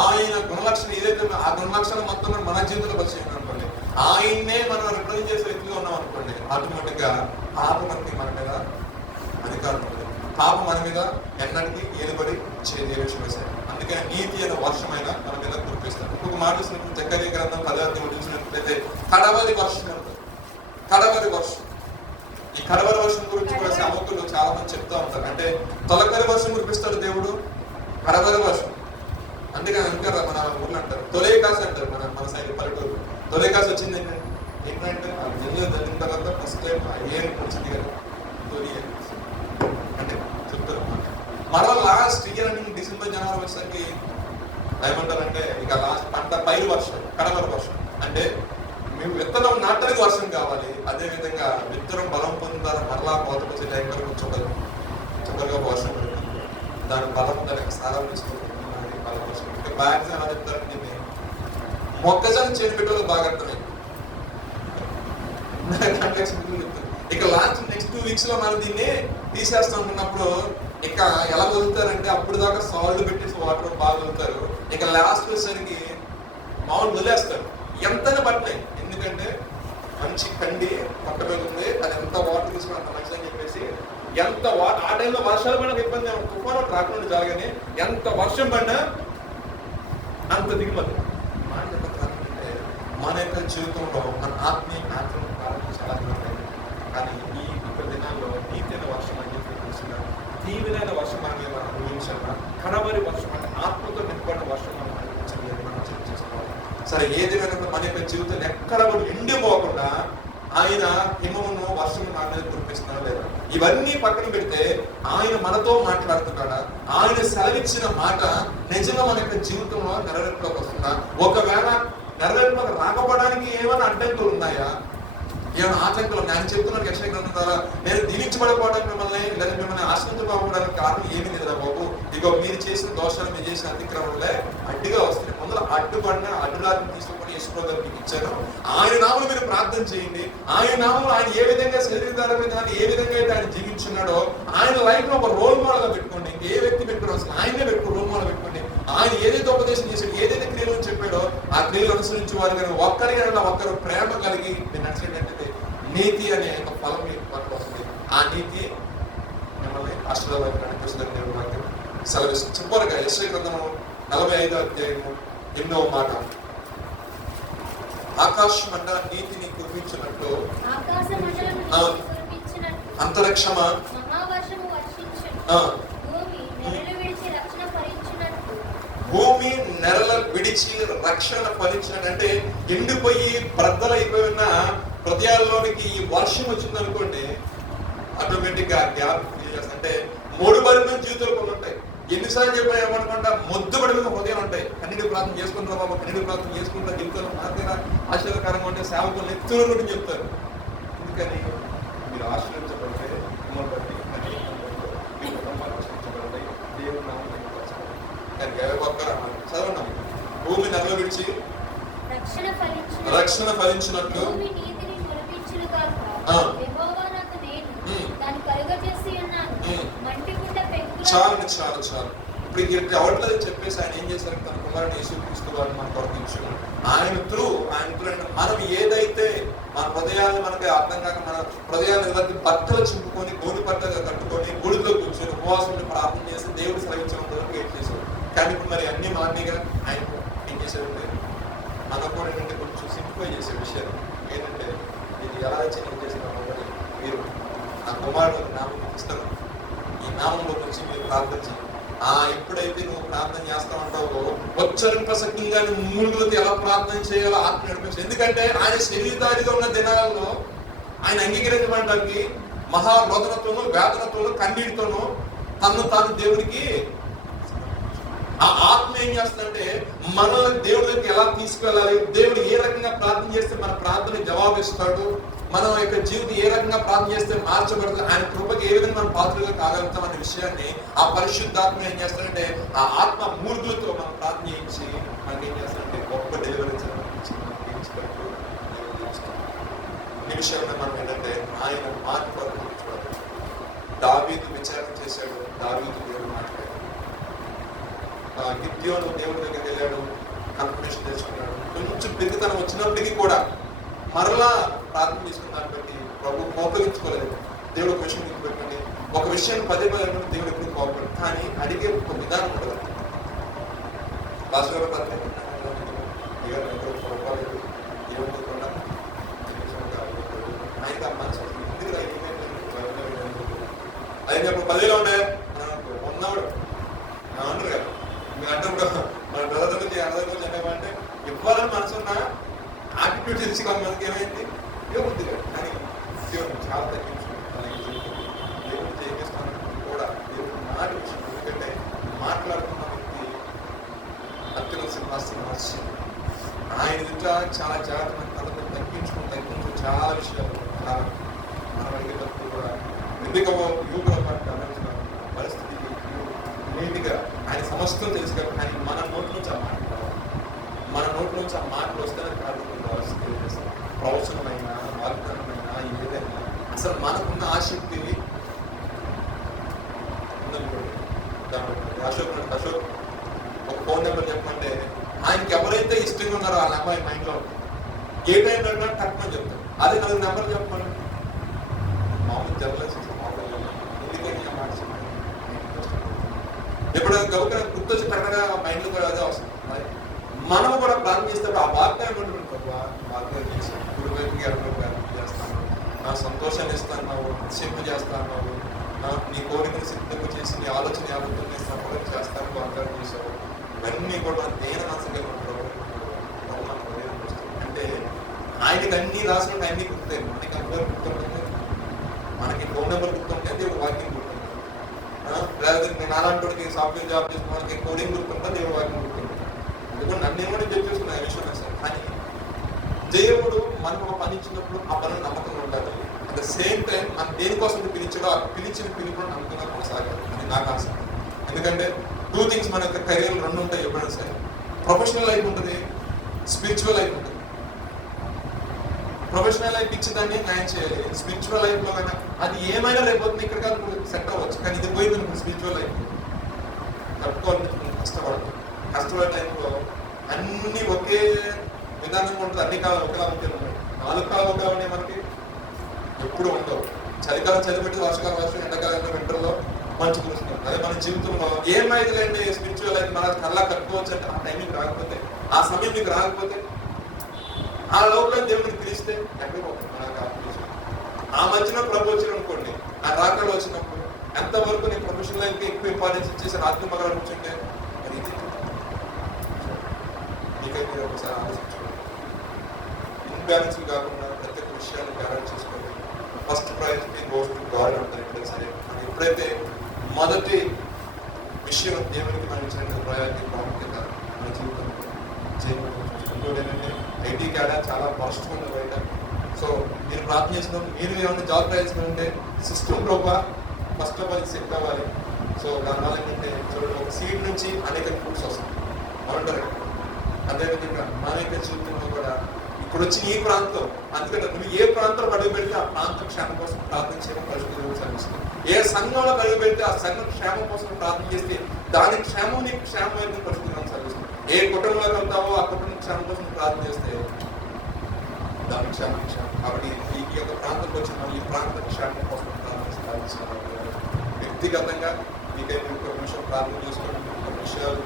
ఆయన గుణలక్షణం ఏదైతే ఆ గుణలక్షణం మొత్తం మన జీవితంలో పరిచయం అనుకోండి, ఆయన్నే మనం రిప్రజెంట్ చేసే వ్యక్తిగా ఉన్నాం అనుకోండి, ఆటోమేటిక్ గా పాపం మనకి మన మీద అధికారం ఉంటుంది. పాపం మన మీద ఎన్నటికీ ఏలుబడి చేయని విషయం వేశారు. అందుకే నీతి అనే వర్షమైన మన మీద కురిపిస్తారు. ఇంకొక మాట చూసినప్పుడు జకర్యా గ్రంథం 10వ అధ్యాయం చూసినట్లయితే కడవరి వర్షం ఉంటుంది. కడవరి వర్షం, ఈ కడవరి వర్షం గురించి కూడా సేవకులు చాలా మంది చెప్తా ఉంటారు. అంటే తొలకరి వర్షం కురిపిస్తాడు దేవుడు, కడవరి వర్షం. అందుకని అంటారు మన ఊర్లో అంటారు తొలేకాసు అంటారు. మన సైడ్ పల్లెటూరు తొలేకాసు వచ్చింది ఏంటంటే ఆ జల్లు జరిగిన తర్వాత ఫస్ట్ టైం ఏ వచ్చింది కదా తొలి అంటే చెప్తారు. మరో లాస్ట్ ఇయర్ అని డిసెంబర్ జనవరి వచ్చేసరికి ఏమంటారంటే ఇక లాస్ట్ పంట పైరు వర్షం, కడవరి వర్షం. అంటే మేము విత్తనం నాటడానికి వర్షం కావాలి, అదే విధంగా విత్తనం బలం పొందాలని మరలా కోతకు వచ్చే టైం వరకు చుక్కలుగా వర్షం పడుతుంది. దాని బలం దానికి సారం తీసుకుంటుంది. బ్యాగ్స్ ఎలా చెప్తారంటే మొక్కజొన్న చేతి పెట్టాలి బాగా అర్థమైంది. ఇక లాస్ట్ నెక్స్ట్ 2 weeks లో మనం దీన్ని తీసేస్తాం అనుకున్నప్పుడు ఇక ఎలా వదులుతారంటే అప్పుడు దాకా సాల్ట్ పెట్టేసి వాటర్ బాగా వదులుతారు. ఇక లాస్ట్ వచ్చేసరికి మామూలు వదిలేస్తారు. ఎంతనే పట్టినాయి, ఎందుకంటే మంచి కండి పట్ట మీద ఉంది, అది ఎంత వాటర్ తీసుకుని అంత మంచిదని చెప్పేసి ఎంత వాటర్ ఆ టైంలో వర్షాలు పడిన ఇబ్బంది, తుఫాను రాకుండా జరగని ఎంత వర్షం పడినా అంత దిగుమతి. మాట చెప్పాలంటే మన యొక్క జీవితంలో మన ఆత్మీయ ఆత్మీయ కారణం చాలా ఉంటాయి. కానీ ఈ ఇక్కడ దినాల్లో నీతైన వర్షం అని చెప్పి తెలిసిన తీవ్రమైన వర్షం మన మీద మనం ఊహించాలా, కడవరి వర్షం అంటే ఆత్మతో నింపబడిన వర్షం మనం ఊహించలేదు. మనం చేసుకోవాలి. సరే ఏది విధంగా మన యొక్క జీవితం ఎక్కడ కూడా ఎండిపోకుండా ఆయన హిమమును వర్షము మన మీద కురిపిస్తున్నాడా లేదా, ఇవన్నీ పక్కన పెడితే ఆయన మనతో మాట్లాడుతున్నాడా, ఆయన సెలవిచ్చిన మాట నిజంగా మన యొక్క జీవితంలో నెరవేర్పులోకి వస్తుందా, ఒకవేళ నెరవేర్పులోకి రాకపోవడానికి ఏమైనా అడ్డంకులు ఉన్నాయా, ఏమైనా ఆటంకులు నేను చెప్తున్నాను యెషయా గ్రంథం ద్వారా నేను దీవించబడిపోవడానికి మిమ్మల్ని లేదా మిమ్మల్ని ఆశ్రయించబడిపోవడానికి కారణం ఏమీ లేదా బాబు, ఇగో మీరు చేసిన దోషాలు మీరు చేసిన అతిక్రమణలే అడ్డుగా వస్తున్నాయి. ముందు అడ్డుపడిన అడ్డురాన్ని తీసుకొని యేసుప్రభువుకి మీకు ఇచ్చాను, ఆయన నామములో మీరు ప్రార్థన చేయండి. ఆయన నామములో ఆయన ఏ విధంగా శరీరధార మీద ఏ విధంగా అయితే ఆయన జీవించున్నాడో ఆయన లైఫ్ లో ఒక రోల్ మోడల్ గా పెట్టుకోండి. మీకు ఏ వ్యక్తి పెట్టుకుని అసలు ఆయనే పెట్టుకుని రూమాలు పెట్టుకోండి. ఆయన ఏదైతే ఉపదేశం చేశాడు, ఏదైతే క్రియలను చెప్పాడో ఆ క్రియలు అనుసరించి వారు కానీ ఒక్కరికైనా ఒక్కరు ప్రేమ కలిగి మీరు నడిచేటంటే నీతి అనే ఒక ఫలం మీకు పట్ల వస్తుంది. ఆ నీతి మిమ్మల్ని ఆశీర్వాదం నడిపిస్తుందని దేవుడు వాక్యం సెలవిస్తుంది. చివరిగా యెషయా గ్రంథము 45వ అధ్యాయము 8వ మాట, ఆకాశం అంట నీతిని కురిపించినట్లు అంతరిక్షమా మహావర్షము వర్షించును. భూమి నెరల విడిచి రక్షణ ఫలించినట్టు. అంటే ఎండిపోయి బ్రద్దలైపోయి ఉన్న హృదయాల్లోనికి ఈ వర్షం వచ్చింది అనుకోండి, ఆటోమేటిక్ గా గ్యాప్ ఫీల్ చేస్తుంది. అంటే మూడుబడిన జీవితాలు కొన్ని ఉంటాయి. ఎన్నిసార్లు చెప్పాను ఏమనుకుంటా, మొద్దుబడిన హృదయాలు ఉంటాయి. కన్నీటి ప్రార్థన చేసుకుంటారా బాబా, కన్నీటి ప్రార్థన చేసుకుంటా, జీవితంలో మార్గంగా ఆశీర్వదకరంగా ఉంటే సేవకులు ఎత్తులు కూడా చెప్తారు. ఎందుకని మీరు ఆశీర్వదించబడితే మిమ్మల్ని బట్టి మీ కుటుంబాలు ఆశీర్వదించబడతాయి, దేవుడు నామం మహిమపరచబడతాయి. కానీ ఒక్కరు చదవండి, భూమి నెరలు విడిచి రక్షణ ఫలించినట్లు చాలు చాలు చాలు. ఇప్పుడు ఇక్కడికి అవట్లేదు చెప్పేసి ఆయన ఏం చేశారు, తన కుమారుని యేసుక్రీస్తు వారిని మన కొరకు ఇచ్చాడు. ఆయన త్రూ అంటే మనం ఏదైతే మన హృదయాన్ని మనకి అర్థం కాక మన హృదయాన్ని బట్టలు చింపుకొని గోని బట్టగా కట్టుకొని గుడిలో కూర్చొని ఉపవాసం ప్రార్థన చేసి దేవుడు సెలవించడం వెయిట్ చేశాడు. కానీ ఇప్పుడు మరి అన్ని మామూలుగా ఆయన ఏం చేశాడంటే మనకు కూడా ఏంటంటే కొంచెం సింప్లిఫై చేసే విషయాలు ఏంటంటే, ఇది ఎలా చేంజ్ చేసిన మీరు ఆ కుమారుడు నామం ఇస్తాను, ఈ నామంలో నుంచి మీరు ప్రార్థించి ఎప్పుడైతే నువ్వు ప్రార్థన చేస్తా ఉంటావో ఉచ్చరింపశక్యంగా నువ్వు మూలుగులతో ఎలా ప్రార్థన చేయాలో ఆత్మ నడిపించు. ఎందుకంటే ఆయన శరీరధారిగా ఉన్న దినాలలో ఆయన అంగీకరించడానికి మహారోదనతోనూ వేదనతోనూ కన్నీటితోనూ తను తాను దేవుడికి ఆ ఆత్మ ఏం చేస్తుందంటే మనల్ని దేవుడికి ఎలా తీసుకెళ్ళాలి, దేవుడు ఏ రకంగా ప్రార్థన చేస్తే మన ప్రార్థన జవాబిస్తాడు, మనం యొక్క జీవితం ఏ రకంగా ప్రార్థన చేస్తే మార్చబడుతుంది, ఆయన కృపకి ఏ విధంగా మనం పాత్రగా కాగలుగుతాం అనే విషయాన్ని ఆ పరిశుద్ధాత్మ ఏం చేస్తాడంటే ఆ ఆత్మ మూర్తులతో మనం ప్రార్థన చేయించి మనకి ఏం చేస్తాడంటే గొప్ప డెలివరీ ఈ విషయంలో మనం ఏంటంటే ఆయన మాట పడుకోవాలి. దావీదు విచారణ చేశాడు, దావీదు దేవుడు మాట్లాడాడు, గిద్యోను దేవుడి దగ్గరికి వెళ్ళాడు, కన్ఫర్మేషన్ తెచ్చుకున్నాడు. కొంచెం పెద్దతనం వచ్చినప్పటికీ కూడా మరలా ప్రార్థన చేసుకున్న దాన్ని బట్టి ప్రభు కోపగించుకోలేదు. దేవుడు ఒక విషయం గుర్తుపెట్టండి, ఒక విషయాన్ని పదే పదే దేవుడు ఎప్పుడు కోపడు, కానీ అడిగే ఒక విధానం ఉండదు. రాష్ట్ర ఏమనుకోకుండా ఆయనకి ఆ మనసు ఎందుకు అయితే అప్పుడు 10లో ఉండే ఉన్నాడు అంటారు కదా, మీరు అంటే ఇప్పుడు మన బ్రదర్ గురించి అన్నదర్ గురించి అంటే ఇవ్వాలని మనసున్న యాటిట్యూడ్ తెలిసి కొంతమందికి ఏమైంది ఏముంది కానీ దేవుడు చాలా తగ్గించుకుంటాను. దేవుడు చేస్తాను కూడా దేవుడు మాట విషయం, ఎందుకంటే మాట్లాడుతున్న వ్యక్తి అత్యున్నత సింహాసనం మార్చి ఆయన ఇంకా చాలా జాగ్రత్త తనకు తగ్గించుకుంటూ చాలా విషయాలు మనం అడిగేటప్పుడు కూడా ఎందుకు యువకుల పట్ల పరిస్థితి నీటిగా ఆయన సమస్తం తెలుసు కాబట్టి ఆయన మన నోటి నుంచి ఆ మాట మన నోటి నుంచి ఆ మాటలు వస్తేనే ప్రార్థన ప్రవచనమైన వాగ్దానమైన ఏదైనా అసలు మనకున్న ఆసక్తి అశోక్ ఒక ఫోన్ నెంబర్ చెప్పమంటే ఆయనకి ఎవరైతే ఇష్టంగా ఉన్నారో వాళ్ళ అమ్మాయి మైండ్లో ఏ టైంలో అన్నా తక్కువ చెప్తారు. అదే 4 నెంబర్లు చెప్పమని మామూలు జర్నలిస్ట్ ఎప్పుడైనా గౌరవ గుర్తొచ్చి కరెక్ట్గా మైండ్లో కూడా అదే వస్తుంది. మనం కూడా ప్రార్థన చేస్తే ఆ వాగ్దానం వాగ్దానం చేసి గుడి వైపుకి అడుగు చేస్తాను, నా సంతోషాన్ని ఇస్తాను, సిద్ధం చేస్తాను, నీ కోరికను సిద్ధం చేసి నీ ఆలోచన యావత్తుని సఫలం చేస్తాను వాగ్దానం చేశావు. ఇవన్నీ కూడా నేను మనసుగా అంటే ఆయనకి అన్ని రాసిన అన్ని గుర్తాయి. మనకి అందరూ గుర్తుంటుంది, మనకి ఫోన్ నెంబర్ గుర్తుంటే దేవుడు వాక్యం గుర్తుంది. లేకపోతే నేను అలాంటి సాఫ్ట్వేర్ జాబ్ చేసిన వాళ్ళకి కోడింగ్ గుర్తుంటా, దేవుడు వాక్యం గుర్తుంది. ఎందుకంటే నన్ను ఏమో నేను చెప్పేసుకున్నా ఆ విషయం సార్. కానీ దేవుడు మనకు ఒక పని ఇచ్చినప్పుడు ఆ పనులు నమ్మకంగా ఉండాలి. అట్ ద సేమ్ టైం మనం దేనికోసం పిలిచాడో ఆ పిలిచిన పిలుపులో నమ్మకంగా కొనసాగాలి. అది నాకు ఆశ. ఎందుకంటే 2 థింగ్స్ మన యొక్క కెరీర్లు 2 ఉంటాయి ఎప్పుడైనా సరే. ప్రొఫెషనల్ లైఫ్ ఉంటుంది, స్పిరిచువల్ లైఫ్ ఉంటుంది. ప్రొఫెషనల్ లైఫ్ ఇచ్చేదాన్ని న్యాయం చేయాలి. స్పిరిచువల్ లైఫ్ లో కన్నా అది ఏమైనా రేపు ఇక్కడ కాదు సెట్ అవ్వచ్చు, కానీ ఇది పోయింది స్పిరిచువల్ లైఫ్ పట్టుకోవాలని కష్టపడతాం. కష్టపడే టైంలో అన్ని ఒకే విధానంగా ఉంటుంది, అన్ని కాలం ఒకేలా ఉంటే 4 కాలం ఒకేలా ఉన్నాయి మనకి ఎప్పుడు ఉండవు. చలికాలం చలిపెట్టి, వర్షకాలం వర్షం, ఎండాకాలం వింటర్లో మంచు కురుస్తుంది. అదే మన జీవితంలో ఏమైందండి స్పిరిచువల్ అయితే మన కల్లా కట్టుకోవచ్చు అంటే ఆ టైంకి రాకపోతే, ఆ సమయం మీకు రాకపోతే, ఆ లోపల దేవుడికి పిలిస్తే ఎక్కడికి పోతుంది మనకు ఆలోచన. ఆ మధ్యలో ప్రభు వచ్చిన అనుకోండి, ఆ రాకలు వచ్చినప్పుడు ఎంతవరకు నేను ప్రొఫెషనల్ లైఫ్కి ఎక్కువ ఇంపార్టెన్స్ ఇచ్చేసి రాత్రి మగలు కూర్చుంటే మరి ఇది మీకైతే మీరు ఒకసారి ఆలోచించుకోండి. ఇన్బ్యాలెన్స్ కాకుండా ప్రతి ఒక్క విషయాన్ని బ్యాలెన్స్ చేసుకోండి. First priority goes to God అంటారు. ఎప్పుడైతే సరే మనం ఎప్పుడైతే మొదటి విషయం దేవునికి మనం ఇచ్చిన ప్రయారిటీ ప్రాముఖ్యత మన జీవితంలో ఇంకోటి ఏంటంటే ఐటీ క్యాడా చాలా వర్స్ట్ ఉంది బయట. సో మీరు ప్రార్థన చేసినప్పుడు మీరు ఏమైనా జాబ్ ట్రై చేసినట్టే సిస్టమ్ లోప ఫస్ట్ ఆఫ్ ఆల్ సెట్ అవ్వాలి. సో దానివల్ల ఏంటంటే చూడండి, ఒక సీడ్ నుంచి అనేక ఫ్రూట్స్ వస్తాయి బాగుంటారు. అదేవిధంగా మన యొక్క జీవితంలో కూడా ఇప్పుడు వచ్చి ఈ ప్రాంతం, అందుకంటే నువ్వు ఏ ప్రాంతంలో అడుగు పెడితే ఆ ప్రాంతం క్షేమం కోసం ప్రార్థన చేయడం పరిస్థితులు సాధిస్తుంది. ఏ సంఘంలో అడుగు పెడితే ఆ సంఘం క్షేమం కోసం ప్రార్థన చేస్తే దాని క్షేమం నీకు క్షేమమైన పరిస్థితులను సాధిస్తుంది. ఏ కుటుంబంలోకి వెళ్తావో ఆ కుటుంబం క్షేమం కోసం ప్రార్థన చేస్తే దాని క్షేమం. కాబట్టి ఈ యొక్క ప్రాంతంలో వచ్చిన ఈ ప్రాంత క్షేమం కోసం ప్రార్థన సాధించిన వ్యక్తిగతంగా మీకైతే ఒక నిమిషం ప్రార్థన చేసుకోండి. ఒక విషయాలు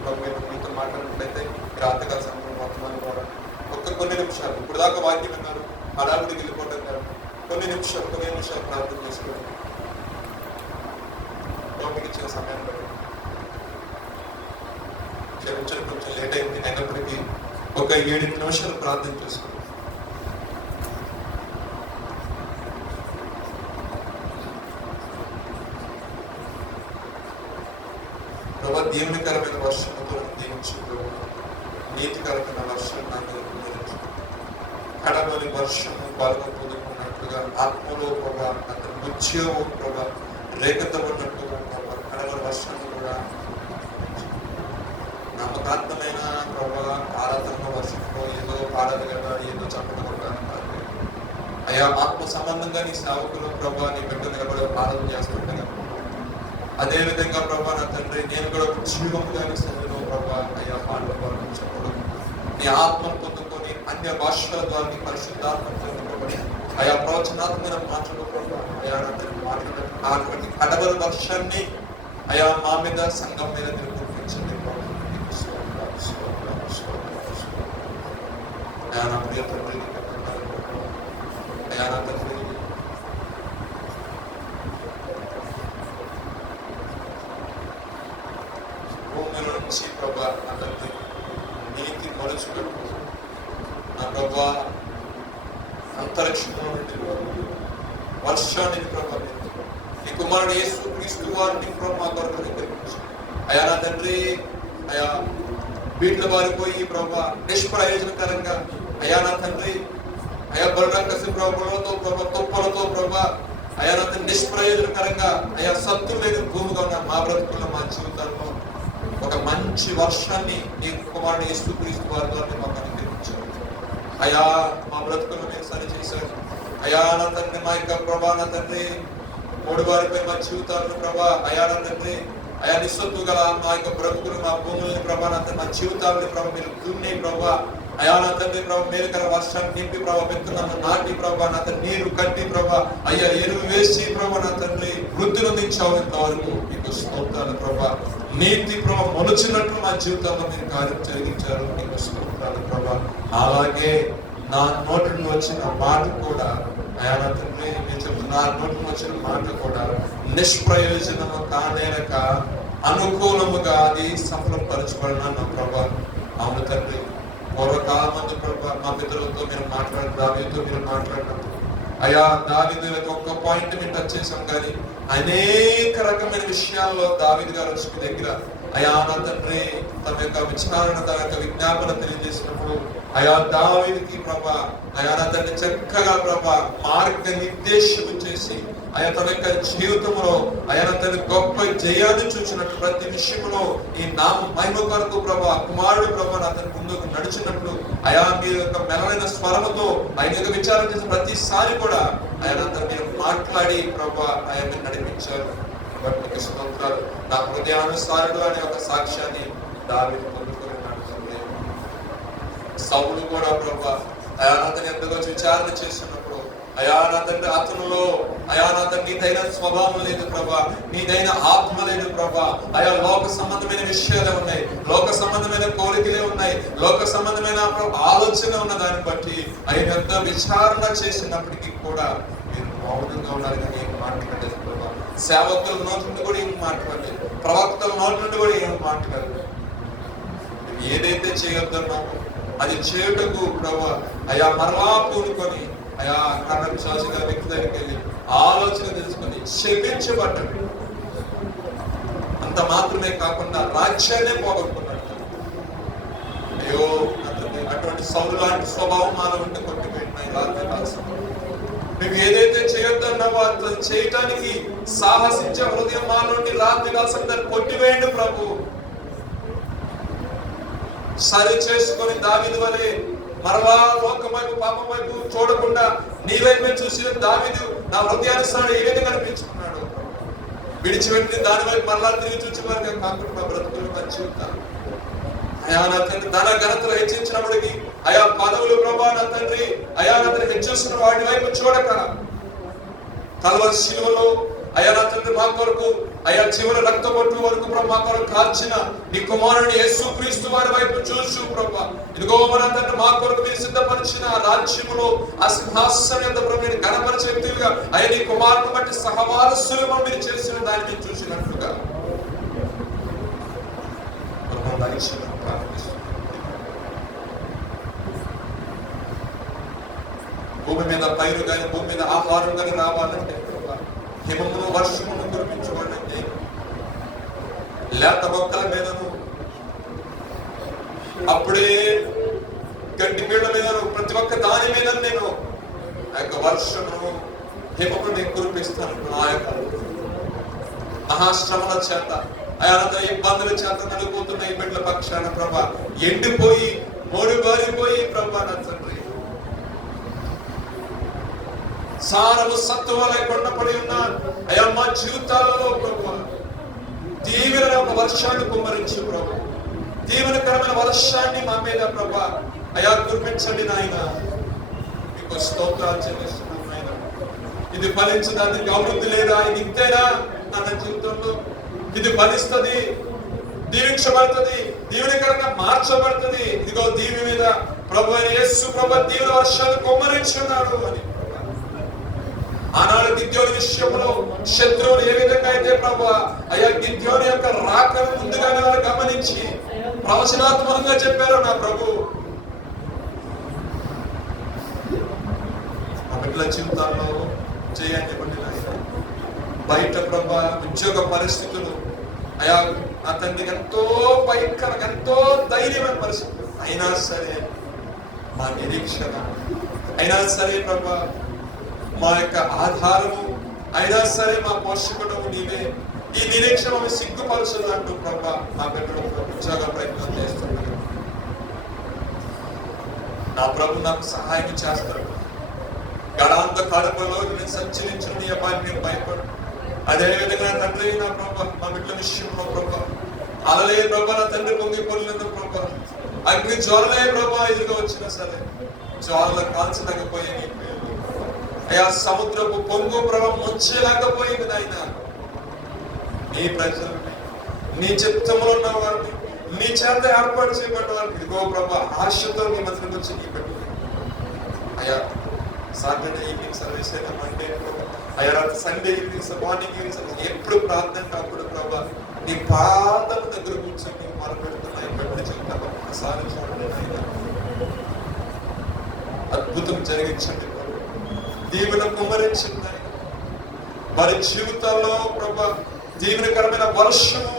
మీతో మాట్లాడినట్లయితే రాత్రికాల సమయంలో వర్తమానం ద్వారా కొన్ని నిమిషాలు ఇప్పుడు దాకా వాక్యం విన్నారు, హడావుడికి వెళ్ళిపోవడం కాదు, కొన్ని నిమిషాలు ప్రార్థన చేసుకోండి. మీకు ఇచ్చిన సమయాన్ని బట్టి క్షమించడం కొంచెం లేట్ అయింది, అయినప్పటికీ ఒక 7 నిమిషాలు ప్రార్థన చేసుకోండి. ప్రభా, దీవెనకరమైన వర్షంతో దీవించు, నీతికరమైన వర్షం నాకు కడవలి వర్షము బాగా పొందుకున్నట్లుగా ఆత్మలో ప్రభా, అతను ఉద్యోగం ప్రభా రేఖతో ఉన్నట్టుగా ప్రభా కడవలి వర్షాన్ని కూడా నమ్మకాత్మైన ప్రభా ఆరాధన వర్షంలో ఏదో పాడదు కదా, ఏదో చెప్పడం కదా, అయా ఆత్మ సంబంధంగా నీ సేవకులు ప్రభా నీ బిడ్డలు కూడా ఆరాధన చేస్తుండగా, అదేవిధంగా ప్రభా నా తండ్రి నేను కూడా జీవముగా నీ సన్నిధిలో ప్రభా అయా పాటలు చెప్పడం, నీ ఆత్మను పొందుకొని అన్య భాషల ద్వారా నీ పరిశుద్ధాత్మతో నింపబడి అయా ప్రవచనాత్మకమైన మాటలు ప్రభా అయా నా తండ్రి మాట్లాడినటువంటి కడవల వర్షాన్ని అయా మా మీద సంఘం మీద మీరు గుర్తించండి. అయా నా ప్రియ తండ్రి, అయా నా తండ్రి భూమిలో నుంచి ప్రభా నా తండ్రి నీతి మరుచుకుంటూ నా ప్రభా అంతరిక్షంలో నుండి వర్షానికి ప్రభా నీ కుమారుడు యేసు క్రీస్తు వారిని ప్రభా కొరకు అయా నా తండ్రి అయా వీటిలో వారిపోయి ప్రభా నిష్ప్రయోజనకరంగా అయా నా తండ్రి అయా బలరంగసి ప్రభులతో ప్రభా తుప్పలతో ప్రభా అయా నా తండ్రి నిష్ప్రయోజనకరంగా అయా సత్తు లేని భూమిగా ఉన్న మా బ్రతుకుల్లో మా జీవితాల్లో ఒక మంచి వర్షాన్ని నీ కుమారుడు యేసు క్రీస్తు వారి ద్వారా మాకు అనుగ్రహించారు. అయా మా బ్రతుకులు మీరు సరి చేశారు. అయా నా తండ్రి మా యొక్క ప్రభా నా తండ్రి మూడు వారిపై మా జీవితాలను ప్రభా అయా నా తండ్రి అయా నిస్సత్తు గల మా యొక్క బ్రతుకులు మా భూములని ప్రభా నా తండ్రి మా జీవితాలని ప్రభా మీరు దున్ని ప్రభా అయా నా తండ్రి ప్రభా మేలుకర వర్షాన్ని నింపి ప్రభా విత్తనాలను నాటి ప్రభా నా తండ్రి నీరు కట్టి ప్రభా అయ్యా ఎరువు వేసి ప్రభా నా తండ్రి వృద్ధులు దించావు ఇంతవరకు మీకు స్తోత్రాలు ప్రభా. నీతి ప్రభా మొలిచినట్లు మా జీవితంలో మీరు కార్యం జరిగించారు, మీకు స్తోత్రాలు ప్రభా. అలాగే నా నోటి నుండి వచ్చిన మాట కూడా అయా నా తండ్రి మీరు చెప్తున్న నా నోటి నుండి వచ్చిన మాట కూడా నిష్ప్రయోజనము కానేక అనుకూలముగా అది సఫలపరచబడిన నా ప్రభా. అవును తండ్రి, పూర్వకాలమందు ప్రభా మా పితరులతో మీరు మాట్లాడిన దావీదుతో మీరు మాట్లాడినప్పుడు అయా దావీదు ఒక్క పాయింట్ మీరు టచ్ చేసాం, కానీ అనేక రకమైన విషయాల్లో దావీదు గారు వచ్చి మీ దగ్గర అయా నా తండ్రి తమ యొక్క విచారణ తన యొక్క విజ్ఞాపన తెలియజేసినప్పుడు అయా దావీదుకి ప్రభా అయా నా తండ్రి చక్కగా ప్రభా మార్గ నిర్దేశం చేసి అయా తన యొక్క జీవితంలో అయా నా తండ్రి గొప్ప జయాన్ని చూసినట్టు ప్రతి విషయంలో ఈ నామ మహిమ కొరకు ప్రభా కుమారుడు ప్రభా నా తండ్రి ముందుకు నడిచినట్లు అయా మీ యొక్క మెలైన స్వరముతో ఆయన యొక్క విచారణ చేసిన ప్రతిసారి కూడా ఆయన అంతా మీరు మాట్లాడి ప్రభా ఆయన నడిపించారు. బట్టి నీకు స్తోత్రాలు. నా హృదయానుసారుడు అనే ఒక సాక్ష్యాన్ని దావీదు పొందుకొని నడుస్తుంది. సౌలు కూడా ప్రభా అయా నా తండ్రి ఎంతగా విచారణ చేస్తున్నప్పుడు అయా నా తండ్రి అతనిలో అయా నా తండ్రి నీదైన స్వభావం లేదు ప్రభా, నీదైన ఆత్మ లేదు ప్రభా. అయా లోక సంబంధమైన విషయాలే ఉన్నాయి, లోక సంబంధమైన కోరికలే ఉన్నాయి, లోక సంబంధమైన ఆలోచన ఉన్న దాన్ని బట్టి ఆయన ఎంత విచారణ చేసినప్పటికీ కూడా మీరు మౌనంగా ఉన్నారు. కానీ ఏం మాట్లాడలేదు ప్రభా. సేవకుల నోటి నుండి కూడా ఏం మాట్లాడలేదు, ప్రవక్తల నోటి నుండి కూడా ఏం మాట్లాడలేదు. ఏదైతే చేయొద్దన్నామో అది చేయుటకు ప్రభా అయా మరలా పూనుకొని అయా కర్ణం శాసిగా వ్యక్తి దగ్గరికి వెళ్ళి ఆలోచన తెలుసుకొని క్షమించబడ్డాడు. అంత మాత్రమే కాకుండా రాజ్యాన్నే పోగొట్టుకున్నాడు. అయ్యో అటువంటి సౌలు లాంటి స్వభావం మాలో ఉంటే కొట్టిపెట్టినాయి. నువ్వు ఏదైతే చేయొద్దన్నావో అది చేయటానికి సాహసించే హృదయం మాలోండి రాత్రి కాల్సిన కొట్టివేయండి ప్రభు. సరి చేసుకొని దావీదు వలె మరలా లోకం వైపు పాపం వైపు చూడకుండా నీ వైపే చూసిన దావీదు నా హృదయానుసారుడు ఏ విధంగా కనిపించుకున్నాడు. విడిచిపెట్టి దాని వైపు మరలా తిరిగి చూసి వారికి కాకుండా బ్రతుకులు మంచి ఉంటాను. అయా నా తండ్రి ధన ఘనతలు హెచ్చించినప్పటికీ అయా పదవులు ప్రభా నా తండ్రి అయా నా తండ్రి హెచ్చిస్తున్న వాటి వైపు చూడక కల్వరి శిలువలో అయా నా తండ్రి మా కొరకు అయా చివరి రక్త బొట్టు వరకు ప్రభు మా కొరకు కాల్చిన నీ కుమారుని యేసుక్రీస్తు వారి వైపు చూసు ప్రభా. ఇదిగో మన తండ్రి మా కొరకు మీరు సిద్ధపరిచిన రాజ్యములో ఆ సింహాసనం యొక్క ప్రభు నేను ఘనపరిచే వ్యక్తులుగా అయ్యా నీ కుమారుని బట్టి సహవారసులుగా మీరు చేసిన దాన్ని చూసినట్లుగా భూమి మీద పైరు కానీ భూమి మీద ఆహారం కానీ రావాలంటే హిమమును వర్షమును కురిపించబడండి. లేత మొక్కల మీదను అప్పుడే గడ్డి పీళ్ళ మీదను ప్రతి ఒక్క దాని మీద నేను ఆ యొక్క వర్షమును హిమమును నేను కురిపిస్తాను. ఆ యొక్క మహాశ్రమల చేత అనంత ఇబ్బందుల చేత నలిగిపోతున్న ఈ బిడ్డల పక్షాన ప్రభా ఎండిపోయి మోడిబారిపోయి ప్రభా నా తండ్రి సారము సత్తువ లేకుండా పడి ఉన్న అయ్యా మా జీవితాలలో ప్రభు దీవెన ఒక వర్షాన్ని కుమ్మరించు ప్రభు. దీవెనకరమైన వర్షాన్ని మా మీద ప్రభా అయా కురిపించండి నాయన. మీకు స్తోత్రాలు చెల్లిస్తున్నాం నాయన. ఇది ఫలించడానికి అభివృద్ధి లేదా, ఇది ఇంతేనా అన్న జీవితంలో ఇది ఫలిస్తుంది, దీవించబడుతుంది, దీవెనకరంగా మార్చబడుతుంది. ఇదిగో దీవి మీద ప్రభు యేసు ప్రభు దీవెన వర్షాలు కుమ్మరించున్నాడు అని ఆనాడు గిద్యోని విషయంలో శత్రువులు ఏ విధంగా అయితే ప్రభు అయ్యా గిద్యోని యొక్క రాకను ముందుగానే వారు గమనించి ప్రవచనాత్మకంగా చెప్పారు నా ప్రభు. ఆ బిడ్డల జీవితాల్లో చేయండి బయట ప్రభు ఉద్యోగ పరిస్థితులు అయా అతనికి ఎంతో భయంకరంగా ఎంతో ధైర్యమైన పరిస్థితులు అయినా సరే మా నిరీక్షణ అయినా సరే ప్రభు మా యొక్క ఆధారము అయినా సరే మా పోషకుడు నీవే. ఈ నిరీక్షణ సిగ్గుపరచదు అంటూ ప్రభా మా బిడ్డలు ఉద్యోగ ప్రయత్నం చేస్తున్నాడు. నా ప్రభు నాకు సహాయం చేస్తాడు. గడాంత కడపలో నేను సంచరించిన నీ అబ్బాయిని నేను భయపడు. అదే విధంగా తండ్రి నా ప్రభా మా బిడ్డల విషయంలో ప్రభా అలలే ప్రభా నా తండ్రి పొంగి పొరలేదు ప్రభా అగ్ని జ్వాలలే ప్రభా ఎదురుగా వచ్చినా సరే జ్వాలలో కాల్చలేకపోయే అయా సముద్రపు పొంగు ప్రభావం ముంచేలాకపోయింది నాయన. నీ ప్రజల్ని నీ చిత్తంలో ఉన్న వారిని నీ చేత ఏర్పాటు చేయబడ్డ వారిని ఇదిగో ప్రభా ఆశతో నీ మధ్యలోకి వచ్చి నీ పెట్టు అయా. సాటర్డే ఈవినింగ్ సర్వీస్ అయినా మండే అయా Sunday evening morning evening service ఎప్పుడు ప్రార్థన కాకుండా ప్రభా నీ పాదం దగ్గర కూర్చొని మొరపెడుతున్నాయి పెట్టి చెప్తాను. ఒకసారి చూడండి నాయన, అద్భుతం జరిగించండి, దీవెన కుమ్మరించింది. వారి జీవితాల్లో ప్రభా దీవెనకరమైన వర్షము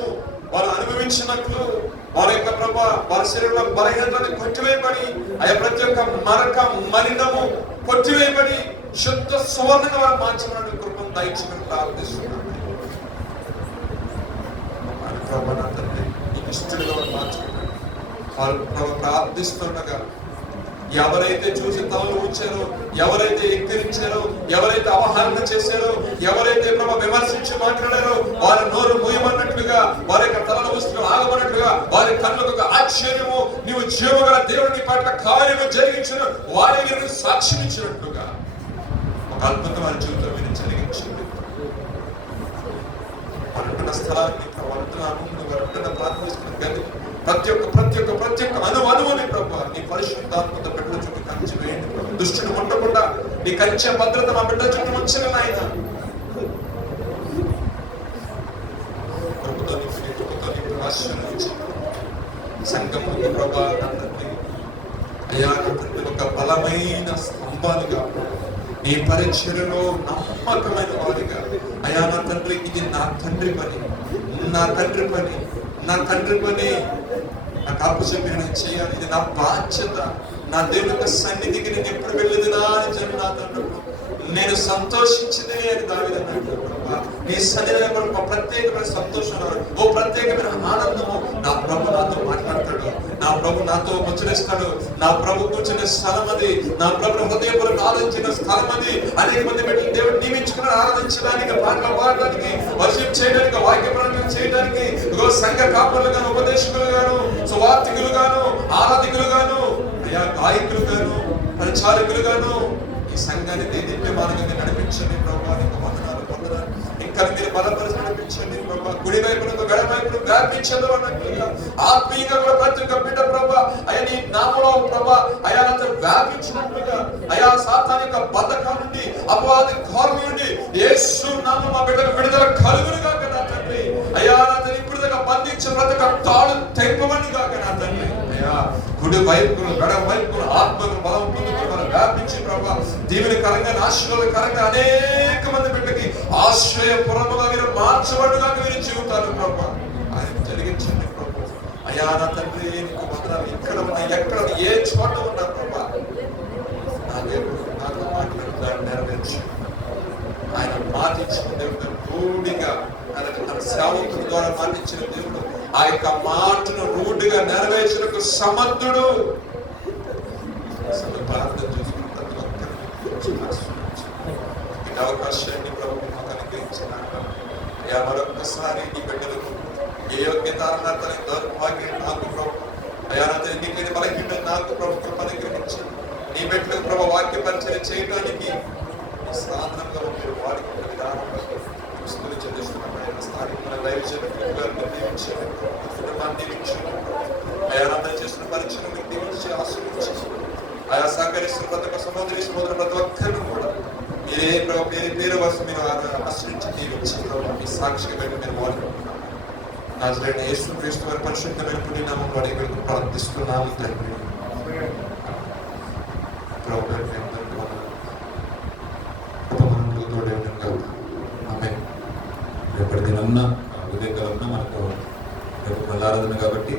వారు అనుభవించినట్లు వారి యొక్క ప్రభా వారి శరీరంలో బలహీనతలు కొట్టివేయబడి అయ్యా ప్రతి ఒక్క మరక మలినము కొట్టివేయబడి శుద్ధ సువర్ణంగా వారు మార్చడానికి కృపను దయచేయమని ప్రార్థిస్తున్నాను. ఇష్టంగా వారు మార్చుకున్నాడు. వారు ప్రభు ప్రార్థిస్తుండగా ఎవరైతే చూసి తలలు ఉంచారో, ఎవరైతే ఎక్కిరించారో, ఎవరైతే అవహరణ చేశారో, ఎవరైతే ప్రభు విమర్శించి మాట్లాడారో వారి నోరు మూయమన్నట్లుగా, వారి యొక్క తలల వస్తువులు ఆగమన్నట్లుగా, వారి కళ్ళకు ఒక ఆశ్చర్యము నీవు జీవగల దేవుని పట్ల కార్యము జరిగించిన వారికి సాక్ష్యం ఇచ్చినట్లుగా ఒక అద్భుతం వారి జీవితంలో మీరు జరిగించింది. వారుంటున్న స్థలాన్ని, వారుంటున్న అనుభవం, వారుంటున్న ప్రార్థిస్తున్న గది, ప్రతి ఒక్క అనువుని ప్రభు నీ పరిశుద్ధాత్మత బిడ్డల చుట్టూ కంచి వేయండి ప్రభు. దుష్టుడు ఉండకుండా నీ కంచె భద్రత మా బిడ్డల చుట్టూ ఉంచిన నాయన. ప్రభుతో నీకు ఆశీర్వదించి సంఘముకి ప్రభా తండ్రి అయా తండ్రి ఒక బలమైన స్తంభాలుగా, నీ పరిచర్యలో నమ్మకమైన వారిగా, అయా నా తండ్రి ఇది నా తండ్రి పని, నా తండ్రి పని, నా తండ్రి పని, నాకు అప్పచెప్పిన నేను చేయాలి, ఇది నా బాధ్యత, నా దేవుని యొక్క సన్నిధికి నేను ఎప్పుడు వెళ్ళేది నా అని నా తండ్రి నేను సంతోషించింది అని దావీదు అన్నాడు. నీ సన్నిధిలో ఒక ప్రత్యేకమైన సంతోషం, ఓ ప్రత్యేకమైన ఆనందము నా ప్రభు నాతో మాట్లాడతాడు, నా ప్రభు నాతో ముచ్చరిస్తాడు, నా ప్రభు కూర్చునే స్థలం అది, నా ప్రభు హృదయపూర్వక ఆలోచించిన స్థలం అది. అనేక మంది బిడ్డలు దేవుడు నియమించుకుని ఆరాధించడానికి, పాటలు పాడడానికి, వర్షిప్ చేయడానికి, వాక్యపరంగా చేయడానికి, సంఘ కాపరులుగాను, ఉపదేశకులుగాను, సువార్థికులుగాను, ఆరాధికులుగాను, అయా గాయకులుగాను, పరిచారకులుగాను ఈ సంఘాన్ని దేదీప్యమానంగా నడిపించండి ప్రభా. నీకు వందనాలు పొందనాలు. ఇంకా మీరు బలపరిచి నడిపించండి ప్రభా. కుడి వైపునకు గడ వైపును వ్యాపించదు అన్నట్లుగా ఆత్మీయంగా కూడా ప్రతి ఒక్క బిడ్డ ప్రభా అయా నీ నామములో ప్రభా అయా అంతా వ్యాపించినట్లుగా, అయా సాతాను యొక్క బద్ధకం నుండి, అపవాది కోరం నుండి యేసు నామమున మా బిడ్డకు విడుదల కలుగును గాక నా తండ్రి. అయా నా తండ్రి ఇప్పుడు దాకా బంధించిన ప్రతి ఒక్క తాళం తెంపమని గాక నా తండ్రి. అయా కుడి వైపును గడ వైపును ఆత్మకు బలం పొందుకుని మనం వ్యాపించి ప్రభా దీవెనకరంగా, ఆశీర్వాదకరంగా అనేక మంది బిడ్డకి ఆశ్రయపురముగా మీరు మార్చబడుగా మీరు జీవితాలు ప్రభా ఆయన జరిగించండి ప్రభా. అయా నా తండ్రి నీకు వందనాలు. ఇక్కడ ఉన్న ఎక్కడ ఏ చోట ఉన్నా ప్రభా నా దేవుడు నాతో మాట్లాడుతాడు, నెరవేర్చు. ఆయన మాటించిన దేవుడు రూఢిగా, తన సేవకుల ద్వారా మాటించిన దేవుడు ఆ యొక్క మాటను రూఢిగా నెరవేర్చడానికి సమర్థుడు. ప్రార్థన చేసుకున్న ప్రతి ఒక్కరికి అవకాశాన్ని ప్రభు మాకు అనుగ్రహించినాక అయ్యా మరొక్కసారి నీ బిడ్డలకు ఏ యోగ్యత అర్హతని దౌర్భాగ్యం నాకు ప్రభు అయ్యా నీకు బలహీన నాకు ప్రభు కృప అనుగ్రహించండి. నీ బిడ్డలకు ప్రభు వాక్య పరిచయం చేయడానికి సాధనంగా మీరు వాడుకున్న విధానంలో స్తుతులు చెల్లిస్తున్నాం. స్థానిక కుటుంబాన్ని దీవించండి. అయా చేస్తున్న పరీక్షను మీరు దీవించి ఆశీర్వదించండి. ఆయా సహకరిస్తున్న ప్రతి ఒక్క సహోదరి సహోదరు ప్రతి ఒక్కరిని కూడా మీరే ప్రభు పేరు వరుస మీరు ఆశ్రయించి దీవించి మీ సాక్షిగా పెట్టి మీరు వాడుకుంటున్నాం. నాజరేయుడైన యేసుక్రీస్తు వారి పరిశుద్ధమైన పుణ్యనామములో అడిగి ప్రార్థిస్తున్నాము తండ్రి. ప్రభు రేపటి దినమున ఉదయకాలంలో మనకు రేపు ఆరాధన కాబట్టి